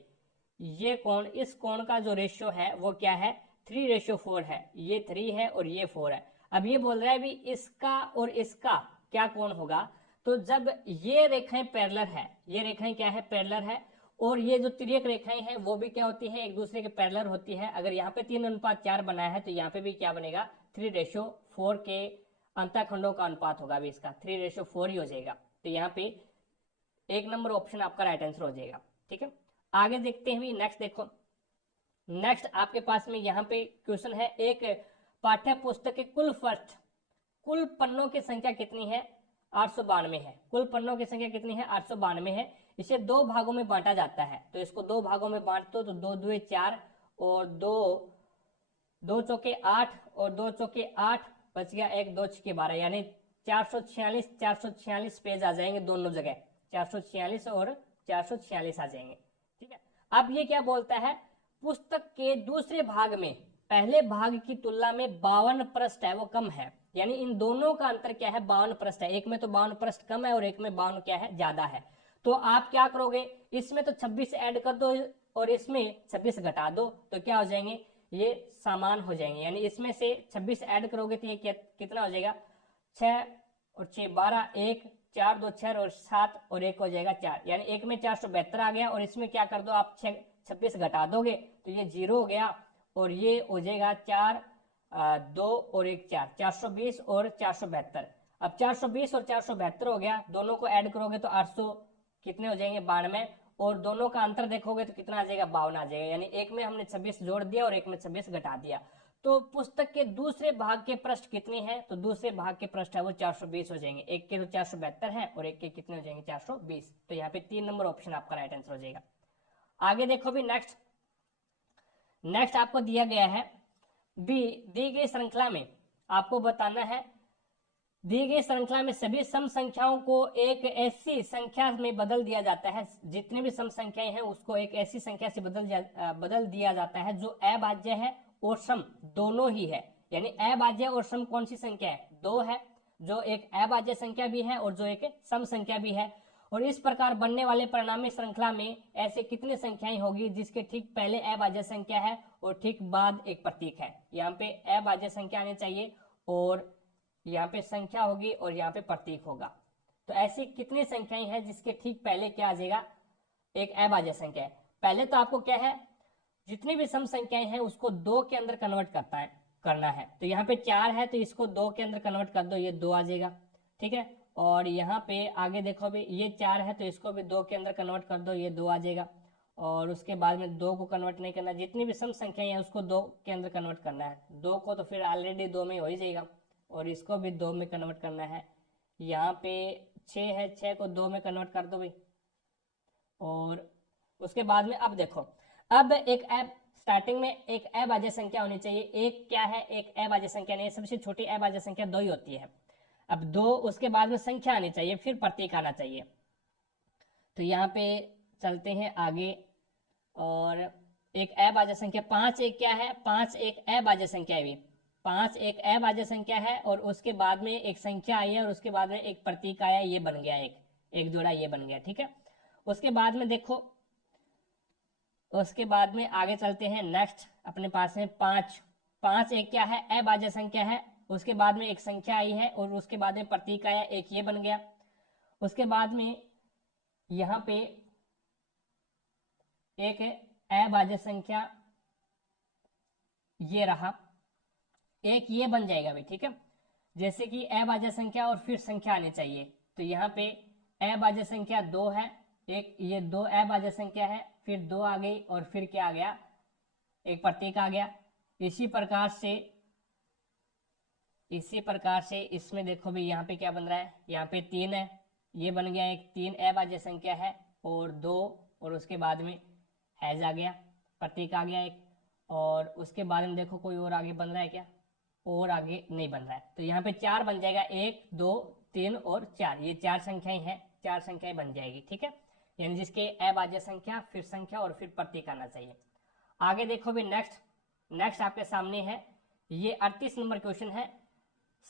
ये कोण, इस कोण का जो रेशियो है वो क्या है, 3:4 है, ये 3 है और ये 4 है। अब ये बोल रहा है भी इसका और इसका क्या कोण होगा, तो जब ये रेखाएं पैरेलल है, ये रेखाएं क्या है, पैरेलल है, और ये जो तिर्यक रेखाएं हैं वो भी क्या होती है, एक दूसरे के पैरेलल होती है। अगर यहाँ पे 3:4 बनाया है तो यहाँ पे भी क्या बनेगा, 3:4 के अंतःखंडों का अनुपात होगा, अभी इसका 3:4 ही हो जाएगा। तो यहाँ पे 1 नंबर ऑप्शन आपका राइट आंसर हो जाएगा, ठीक है। आगे देखते हैं, नेक्स्ट देखो, नेक्स्ट आपके पास में यहाँ पे क्वेश्चन है, एक पाठ्य पुस्तक के कुल पन्नों की संख्या कितनी है, 892 है, कुल पन्नों की संख्या कितनी है, 892 है। इसे दो भागों में बांटा जाता है, तो इसको दो भागों में बांट दो, तो 2 2 4 और 2 चौके 8 और 2 चौके 8 बच गया 1 2 6 12, यानी 446 पेज आ जाएंगे दोनों जगह, 446 और 446 आ जाएंगे, ठीक है। अब ये क्या बोलता है, पुस्तक के दूसरे भाग में पहले भाग की तुलना में 52 पृष्ठ है वो कम है, यानी इन दोनों का अंतर क्या है, 52 पृष्ठ है, एक में तो 52 पृष्ठ कम है और एक में 52 क्या है, ज्यादा है। तो आप क्या करोगे, इसमें तो 26 ऐड कर दो और इसमें 26 घटा दो, तो क्या हो जाएंगे, ये समान हो जाएंगे, यानी इसमें से 26 ऐड करोगे तो ये कितना हो जाएगा, 6 और 6 12, 1 4 2 6 और 7 और 1 हो जाएगा 4, यानी एक में 472 आ गया, और इसमें क्या कर दो आप 26 घटा दोगे तो ये 0 हो गया, और ये हो जाएगा 4 2 और 1 4, 420 और 472। अब 420 और 472 हो गया, दोनों को ऐड करोगे तो 800 कितने हो जाएंगे, 92, और दोनों का अंतर देखोगे तो कितना आ जाएगा, 52 आ जाएगा, यानी एक में हमने 26 जोड़ दिया और एक में 26 घटा दिया। तो पुस्तक के दूसरे भाग के पृष्ठ कितने हैं, तो दूसरे भाग के पृष्ठ है वो 420 हो जाएंगे, एक के तो 472 है और एक के कितने हो जाएंगे, 420, तो यहाँ पे 3 नंबर ऑप्शन आपका राइट आंसर हो जाएगा। आगे देखो भी, नेक्स्ट आपको दिया गया है, बी दी गई श्रृंखला में आपको बताना है, दी गई श्रृंखला में सभी सम संख्याओं को एक ऐसी संख्या में बदल दिया जाता है, जितने भी सम संख्याएं हैं उसको एक ऐसी संख्या से बदल दिया जाता है जो अभाज्य है और सम दोनों ही है। यानी अभाज्य और सम कौन सी संख्या है, दो है, जो एक अभाज्य संख्या भी है और जो एक सम संख्या भी है। और इस प्रकार बनने वाले परिणामी श्रृंखला में ऐसे कितनी संख्याएं होगी जिसके ठीक पहले अभाज्य संख्या है और ठीक बाद एक प्रतीक है। यहाँ पे अभाज्य संख्या आनी चाहिए और यहाँ पे संख्या होगी और यहाँ पे प्रतीक होगा। तो ऐसी कितनी संख्याएं हैं जिसके ठीक पहले क्या आ जाएगा, एक अभाज्य संख्या है। पहले तो आपको क्या है, जितनी भी सम संख्याएं हैं उसको 2 के अंदर कन्वर्ट करना है। तो यहाँ पे 4 है तो इसको 2 के अंदर कन्वर्ट कर दो, ये 2 आ जाएगा, ठीक है। और यहाँ पे आगे देखो भी ये 4 है तो इसको भी 2 के अंदर कन्वर्ट कर दो, ये 2 आ जाएगा। और उसके बाद में 2 को कन्वर्ट नहीं करना, जितनी भी सम संख्याएं हैं उसको 2 के अंदर कन्वर्ट करना है। 2 को तो फिर ऑलरेडी 2 में हो ही जाएगा और इसको भी 2 में कन्वर्ट करना है। यहाँ पे 6 है, 6 को 2 में कन्वर्ट कर दो भाई। और उसके बाद में अब देखो, अब एक स्टार्टिंग में एक अभाज्य संख्या होनी चाहिए। एक क्या है, एक अभाज्य संख्या नहीं है, सबसे छोटी अभाज्य संख्या 2 ही होती है। अब 2, उसके बाद में संख्या आनी चाहिए, फिर प्रतीक आना चाहिए। तो यहाँ पे चलते हैं आगे और एक अभाज्य संख्या 5 एक क्या है, 5 एक अभाज्य संख्या है। 5 एक अभाज्य संख्या है और उसके बाद में एक संख्या आई है और उसके बाद में एक प्रतीक आया, ये बन गया एक जोड़ा, ये बन गया, ठीक है। उसके बाद में देखो, उसके बाद में आगे चलते हैं। नेक्स्ट अपने पास है 5। 5 एक क्या है, अभाज्य संख्या है। उसके बाद में एक संख्या आई है और उसके बाद में प्रतीक आया, एक ये बन गया। उसके बाद में यहाँ पे एक अभाज्य संख्या ये रहा, एक ये बन जाएगा भाई, ठीक है। जैसे कि अभाज्य संख्या और फिर संख्या आनी चाहिए। तो यहाँ पे अभाज्य संख्या 2 है, एक ये 2 अभाज्य संख्या है, फिर 2 आ गई और फिर क्या आ गया, एक प्रतीक आ गया। इसी प्रकार से इसमें देखो भी यहाँ पे क्या बन रहा है, यहाँ पे 3 है, ये बन गया एक 3 अभाज्य संख्या है और 2 और उसके बाद में हैज आ गया, प्रतीक आ गया एक। और उसके बाद में देखो कोई और आगे बन रहा है क्या, और आगे नहीं बन रहा है। तो यहाँ पे 4 बन जाएगा, 1 2 3 और 4, ये 4 संख्याएं हैं, 4 संख्याएं बन जाएगी, ठीक है। यानी जिसके अभाज्य संख्या फिर संख्या और फिर प्रतीक आना चाहिए। आगे देखो भी नेक्स्ट आपके सामने है, ये 38 नंबर क्वेश्चन है।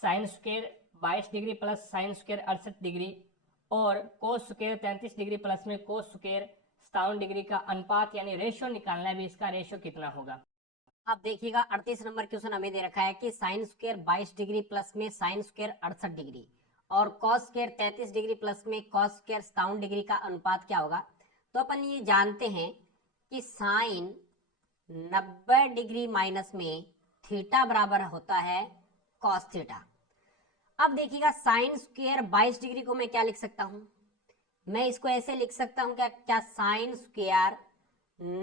Sine square 22 degree plus sine square 68 degree और कोस स्क्वायर 33 डिग्री प्लस में कोस स्क्वायर 57 डिग्री का अनुपात यानी रेशियो निकालना है भी, इसका रेशियो कितना होगा। अब देखिएगा 38 नंबर क्वेश्चन हमें दे रखा है कि साइन स्क्वायर 22 डिग्री प्लस में साइन स्क्वायर 68 डिग्री और कॉस स्क्वायर 33 डिग्री प्लस में कॉस स्क्वायर 57 डिग्री का अनुपात क्या होगा। तो अपन ये जानते हैं कि साइन 90 डिग्री माइनस में थीटा बराबर होता है कॉस थीटा। अब देखिएगा साइन स्क्वायर 22 डिग्री को मैं क्या लिख सकता हूं, मैं इसको ऐसे लिख सकता हूं क्या साइन स्क्वायर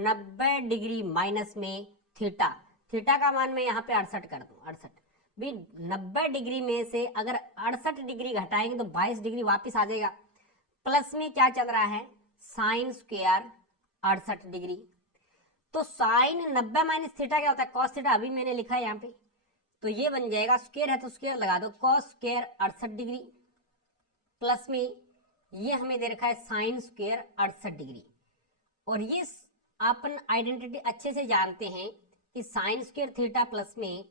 90 डिग्री माइनस में थीटा, थीटा का मान मैं यहाँ पे 68 कर दूं, 68 भी 90 डिग्री में से अगर 68 डिग्री घटाएंगे तो 22 डिग्री वापस आ जाएगा। प्लस में क्या चल रहा है, साइन स्क्वायर 68 डिग्री। तो साइन 90 माइनस थीटा क्या होता है, कॉस थीटा, अभी मैंने लिखा है यहाँ पे। तो ये बन जाएगा, स्क्वायर है तो स्क्वायर लगा दो, कॉस स्क्वायर 68 डिग्री प्लस में ये हमें दे रखा है साइन स्क्वायर 68 डिग्री। और ये अपन आइडेंटिटी अच्छे से जानते हैं कि साइन स्क्वायर थीटा प्लस में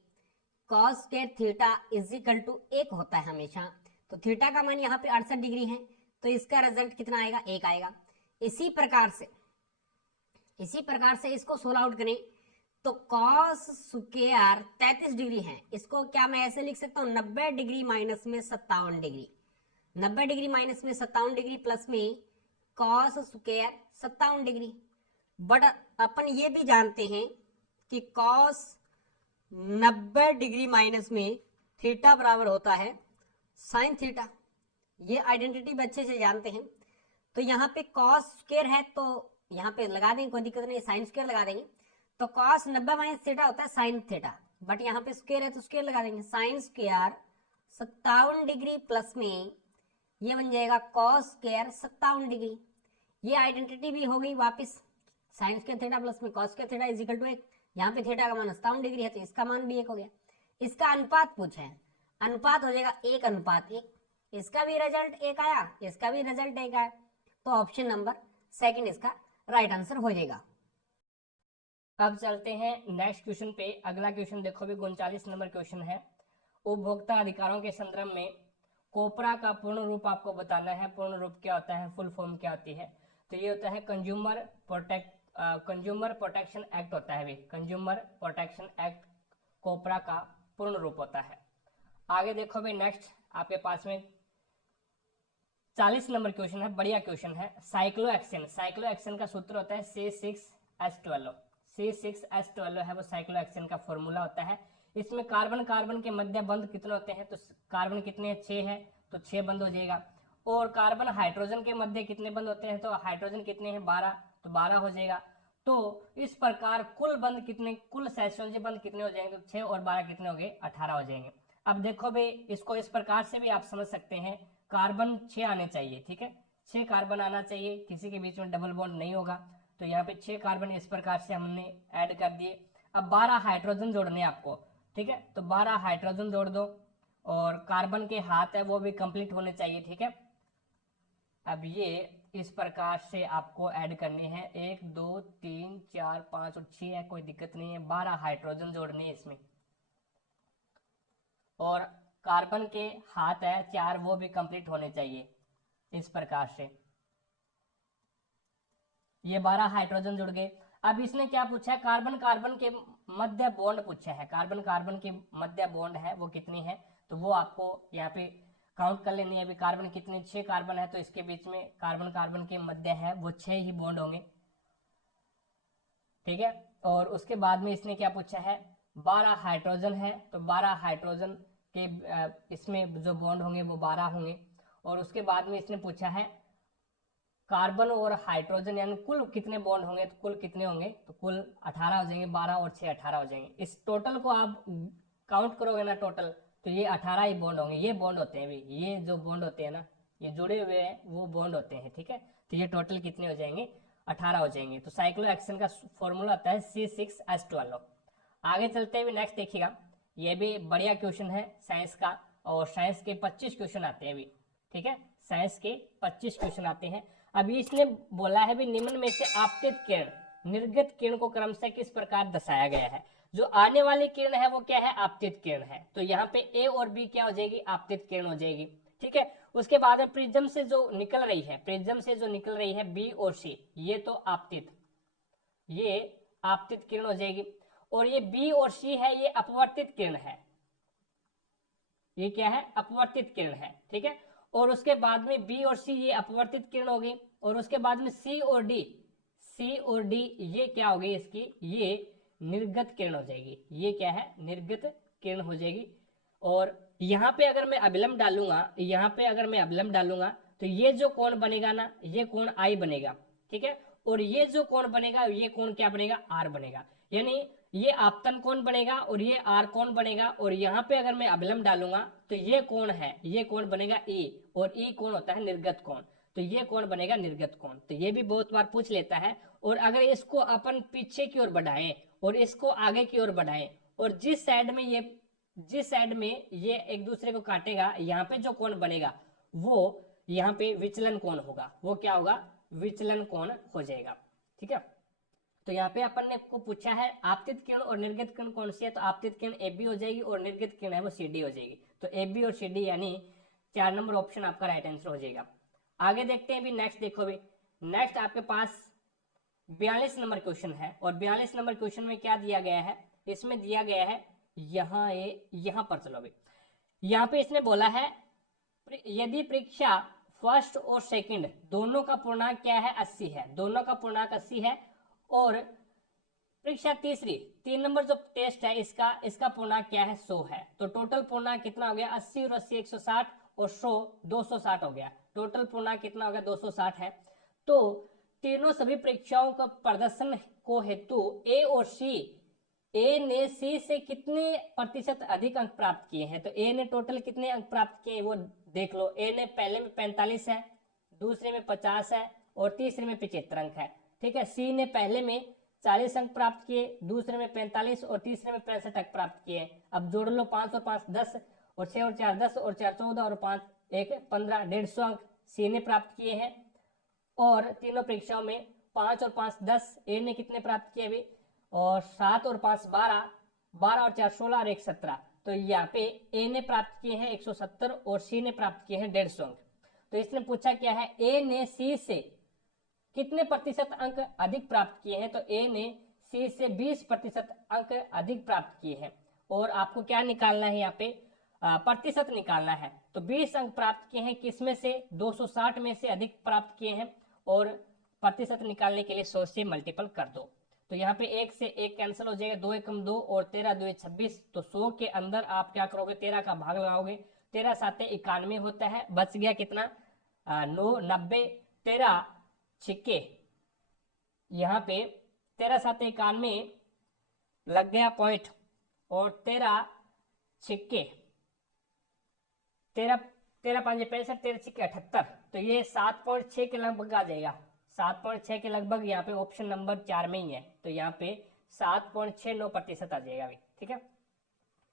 cos square theta is equal to 1 होता है हमेशा। तो थीटा का मान यहाँ पे 68 डिग्री है तो इसका रिजल्ट कितना आएगा, 1 आएगा। इसी प्रकार से इसको सोल्व आउट करें तो कॉस स्क्वायर 33 डिग्री है, इसको क्या मैं ऐसे लिख सकता हूँ 90 डिग्री माइनस में 57 डिग्री, 90 डिग्री माइनस में 57 डिग्री प्लस में कॉस स्क्वायर 57 डिग्री। बट अपन ये भी जानते हैं कि कॉस 90 डिग्री माइनस में थीटा बराबर होता है साइन थीटा, ये आइडेंटिटी भी अच्छे से जानते हैं। तो यहाँ पे कॉस स्क्वायर है तो यहाँ पे लगा देंगे, कोई दिक्कत नहीं, साइन स्क्वायर लगा देंगे। तो कॉस 90 माइनस थीटा होता है साइन थीटा, बट यहाँ पे स्क्वायर है तो स्क्वायर लगा देंगे, साइन स्क्वायर 57 डिग्री प्लस में ये बन जाएगा कॉस स्क्वायर 57 डिग्री। ये आइडेंटिटी भी हो गई वापस, साइन स्क्वायर थीटा प्लस में cos square theta is equal to 1। यहाँ पे थीटा का मान 57 डिग्री है तो इसका मान भी 1 हो गया। इसका अनुपात पूछा है, अनुपात हो जाएगा 1:1। इसका भी रिजल्ट 1 आया, इसका भी रिजल्ट 1 आया, तो ऑप्शन नंबर सेकंड इसका राइट आंसर हो जाएगा। अब चलते हैं नेक्स्ट क्वेश्चन पे। अगला क्वेश्चन देखो भी 39 नंबर क्वेश्चन है। उपभोक्ता अधिकारों के संदर्भ में कोपरा का पूर्ण रूप आपको बताना है। पूर्ण रूप क्या होता है, फुल फॉर्म क्या होती है? तो ये होता है कंज्यूमर प्रोटेक्शन एक्ट होता है भी, कंज्यूमर प्रोटेक्शन एक्ट कोपरा का पूर्ण रूप होता है। आगे देखो भाई, नेक्स्ट आपके पास में 40 नंबर क्वेश्चन है, बढ़िया क्वेश्चन है। साइक्लोहेक्सेन, साइक्लोहेक्सेन का सूत्र होता है C6H12। C6H12 है वो साइक्लोहेक्सेन का फॉर्मूला होता है। इसमें कार्बन कार्बन के मध्य बंध कितने होते हैं? तो कार्बन कितने हैं? 6 है, तो 6 बंद हो जाएगा। और कार्बन हाइड्रोजन के मध्य कितने बंद होते हैं? तो हाइड्रोजन कितने हैं? 12, तो 12 हो जाएगा। तो इस प्रकार कुल बंद कितने, कुल सहसंयोजी बंद कितने हो जाएंगे? तो 6 और 12 कितने हो गए? 18 हो जाएंगे। अब देखो भाई, इसको इस प्रकार से भी आप समझ सकते हैं, कार्बन 6 आने चाहिए, ठीक है, 6 कार्बन आना चाहिए, किसी के बीच में डबल बॉन्ड नहीं होगा। तो यहाँ पे 6 कार्बन इस प्रकार से हमने ऐड कर दिए। अब 12 हाइड्रोजन जोड़ने हैं आपको, ठीक है, तो 12 हाइड्रोजन जोड़ दो, और कार्बन के हाथ है वो भी कंप्लीट होने चाहिए, ठीक है। अब ये इस प्रकार से आपको ऐड करने हैं, 1 2 3 4 5 और 6 है, कोई दिक्कत नहीं है। 12 हाइड्रोजन जोड़ने हैं इसमें, और कार्बन के हाथ है 4, वो भी कंप्लीट होने चाहिए इस प्रकार से। ये 12 हाइड्रोजन जुड़ गए। अब इसने क्या पूछा है? कार्बन कार्बन के मध्य बॉन्ड पूछा है। कार्बन कार्बन के मध्य बॉन्ड है वो कितने हैं? तो वो आपको यहाँ पे काउंट कर लेनी है। अभी कार्बन कितने? 6 कार्बन है, तो इसके बीच में कार्बन कार्बन के मध्य है वो 6 ही बॉन्ड होंगे, ठीक है। और उसके बाद में इसने क्या पूछा है? 12 हाइड्रोजन है, तो 12 हाइड्रोजन के इसमें जो बॉन्ड होंगे वो 12 होंगे। और उसके बाद में इसने पूछा है कार्बन और हाइड्रोजन यानी कुल कितने बॉन्ड होंगे? तो कुल कितने होंगे? तो कुल 18 हो जाएंगे, 12 और 6 18 हो जाएंगे। इस टोटल को आप काउंट करोगे ना टोटल, तो ये 18 ही बॉन्ड होंगे। ये बॉन्ड होते हैं भी, ये जो बॉन्ड होते हैं ना, ये जुड़े हुए हैं वो बॉन्ड होते हैं, ठीक है। तो ये टोटल कितने हो जाएंगे? 18 हो जाएंगे। तो साइक्लोहेक्सेन का फॉर्मूला होता है C6H12। आगे चलते हुए नेक्स्ट देखिएगा, ये भी बढ़िया क्वेश्चन है साइंस का, और साइंस के 25 क्वेश्चन आते हैं अभी, ठीक है, साइंस के 25 क्वेश्चन आते हैं। अभी इसने बोला है भी, निम्न में से आपतित किरण निर्गत किरण को क्रमशः किस प्रकार दर्शाया गया है? जो आने वाली किरण है वो क्या है? आपतित किरण है। तो यहाँ पे ए और बी क्या हो जाएगी? आपतित किरण हो जाएगी, ठीक है। उसके बाद में प्रिज्म से जो निकल रही है, प्रिज्म से जो निकल रही है बी और सी, ये तो आपतित, ये आपतित किरण हो जाएगी। और ये बी और सी है, ये अपवर्तित किरण है। ये क्या है? अपवर्तित किरण है, ठीक है। और उसके बाद में बी और सी ये अपवर्तित किरण होगी। और उसके बाद में सी और डी, सी और डी ये क्या होगी? इसकी ये निर्गत किरण हो जाएगी। ये क्या है? निर्गत किरण हो जाएगी। और यहाँ पे अगर मैं अभिलंब डालूंगा, यहाँ पे अगर मैं अभिलंब डालूंगा, तो ये जो कोण बनेगा ना, ये कोण आई बनेगा, ठीक है। और ये जो कोण बनेगा, ये कोण क्या बनेगा? आर बनेगा। यानी ये आपतन कोण बनेगा और ये आर कोण बनेगा। और यहाँ पे अगर मैं अभिलंब डालूंगा, तो ये कोण है, ये कोण बनेगा ई, और ई कोण होता है निर्गत कोण, तो ये कोण बनेगा निर्गत कोण। तो ये भी बहुत बार पूछ लेता है। और अगर इसको अपन पीछे की ओर बढ़ाएं और इसको आगे की ओर बढ़ाएं, और जिस साइड में ये एक दूसरे को काटेगा, यहाँ पे जो कोण बनेगा वो यहाँ पे विचलन कोण होगा। वो क्या होगा? विचलन कोण हो जाएगा, ठीक है। तो यहाँ पे अपन ने को पूछा है आपतित किरण और निर्गत किरण कौन सी है? तो आपतित किरण ए बी हो जाएगी, और निर्गत किरण है वो सी डी हो जाएगी। तो ए बी और सी डी यानी 4 नंबर ऑप्शन आपका राइट आंसर हो जाएगा। आगे देखते हैं भी, नेक्स्ट देखो भी, नेक्स्ट आपके पास 42 नंबर क्वेश्चन है। और 42 नंबर क्वेश्चन में क्या दिया गया है? इसमें दिया गया है, यहाँ पर चलो भी, यहाँ पे इसने बोला है यदि परीक्षा फर्स्ट और सेकंड दोनों का पूर्णांक क्या है? 80 है, दोनों का पूर्णांक 80 है। और परीक्षा तीसरी 3 नंबर जो टेस्ट है इसका पूर्णांक क्या है? 100 है। तो टोटल पूर्णांक कितना हो गया? 80 और 80 160, और 100 260 हो गया। टोटल पूर्णांक कितना हो गया? 260 है। तो तीनों सभी परीक्षाओं का प्रदर्शन को हेतु ए और सी, ए ने सी से कितने प्रतिशत अधिक अंक प्राप्त किए हैं? तो ए ने टोटल कितने अंक प्राप्त किए वो देख लो। ए ने पहले में 45 है, दूसरे में 50 है, और तीसरे में 75 अंक है, ठीक है। सी ने पहले में 40 अंक प्राप्त किए, दूसरे में 45 और तीसरे में 65 अंक प्राप्त किए। अब जोड़ लो, 5 और 5 10, और 6 और 4 10, और 4 14, और 5 1 15, 150 अंक सी ने प्राप्त किए हैं। और तीनों परीक्षाओं में 5 और 5 10, ए ने कितने प्राप्त किए अभी? और 7 और 5 12, 12 और 4 16, और 1 17। तो यहाँ पे ए ने प्राप्त किए हैं 170 और सी ने प्राप्त किए हैं 150 अंक। तो इसने पूछा क्या है, ए ने सी से कितने प्रतिशत अंक अधिक प्राप्त किए हैं, तो ए ने सी से 20% अंक अधिक प्राप्त किए हैं। और आपको क्या निकालना है, यहाँ पे प्रतिशत निकालना है। तो 20 अंक प्राप्त किए हैं, किसमें से, 260 में से अधिक प्राप्त किए हैं, और प्रतिशत निकालने के लिए 100 से मल्टीपल कर दो। तो यहाँ पे 1 से 1 कैंसिल हो जाएगा, 2 एकम 2 और 13 2 26। तो 100 के अंदर आप क्या करोगे, 13 का भाग लगाओगे, 13 7 91 होता है, बच गया कितना, 9 90, 13 छिक्के, यहाँ पे 13 7 91 लग गया पॉइंट, और 13 छिक्के 13 13 5 65, 13 छिक्के 78। तो ये 7.6 के लगभग आ जाएगा, 7.6 के लगभग यहाँ पे ऑप्शन नंबर 4 में ही है। तो यहाँ पे 7.69% आ जाएगा भाई, ठीक है।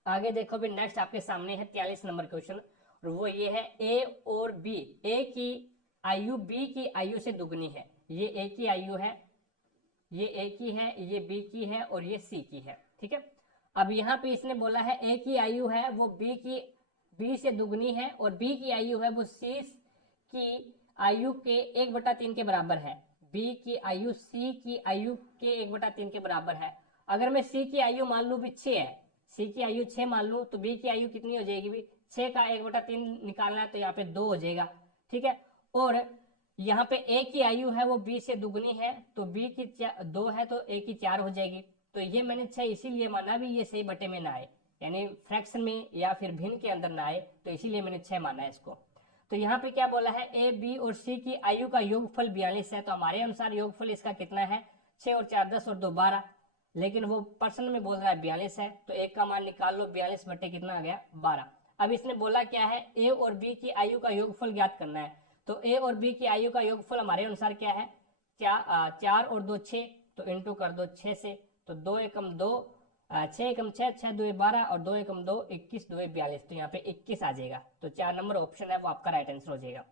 आगे देखो भी, नेक्स्ट आपके सामने है 43 नंबर क्वेश्चन, और वो ये है ए और बी, ए की आयु बी की आयु से दुगनी है। ये ए की आयु है, ये ए की है, ये बी की है, और ये सी की है, ठीक है। अब यहाँ पे इसने बोला है ए की आयु है वो बी से दुगनी है, और बी की आयु है वो सी की आयु के 1/3 के बराबर है। बी की आयु सी की आयु के 1/3 के बराबर है। अगर मैं सी की आयु मान लूँ भी 6 है, सी की आयु 6 मान लूँ, तो बी की आयु कितनी हो जाएगी भी, 6 का 1/3 निकालना है, तो यहाँ पे 2 हो जाएगा, ठीक है। और यहाँ पे ए की आयु है वो बी से दुगनी है, तो बी की 2 है तो ए की 4 हो जाएगी। तो ये मैंने 6 इसीलिए माना भी ये सही बटे में ना आए, यानी फ्रैक्शन में या फिर भिन्न के अंदर ना आए, तो इसीलिए मैंने 6 माना है इसको। तो यहाँ पे क्या बोला है, ए बी और सी की आयु का योगफल 42 है। तो हमारे अनुसार योगफल इसका कितना है, 6 और 4 10 और 2 12, लेकिन वो पर्सन में बोल रहा है 42 है, तो एक का मान निकाल लो, 42 बटे कितना आ गया, 12। अब इसने बोला क्या है, ए और बी की आयु का योगफल ज्ञात करना है। तो ए और बी की आयु का योगफल हमारे अनुसार क्या है, 4 और 2 6, तो इंटू कर दो 6 से, तो 2 एकम 2, 6 एकम 6, 6 2 12, और 2 एकम 2 21, 2 42, तो यहाँ पे 21 आ जाएगा। तो 4 नंबर ऑप्शन है वो आपका राइट आंसर हो जाएगा।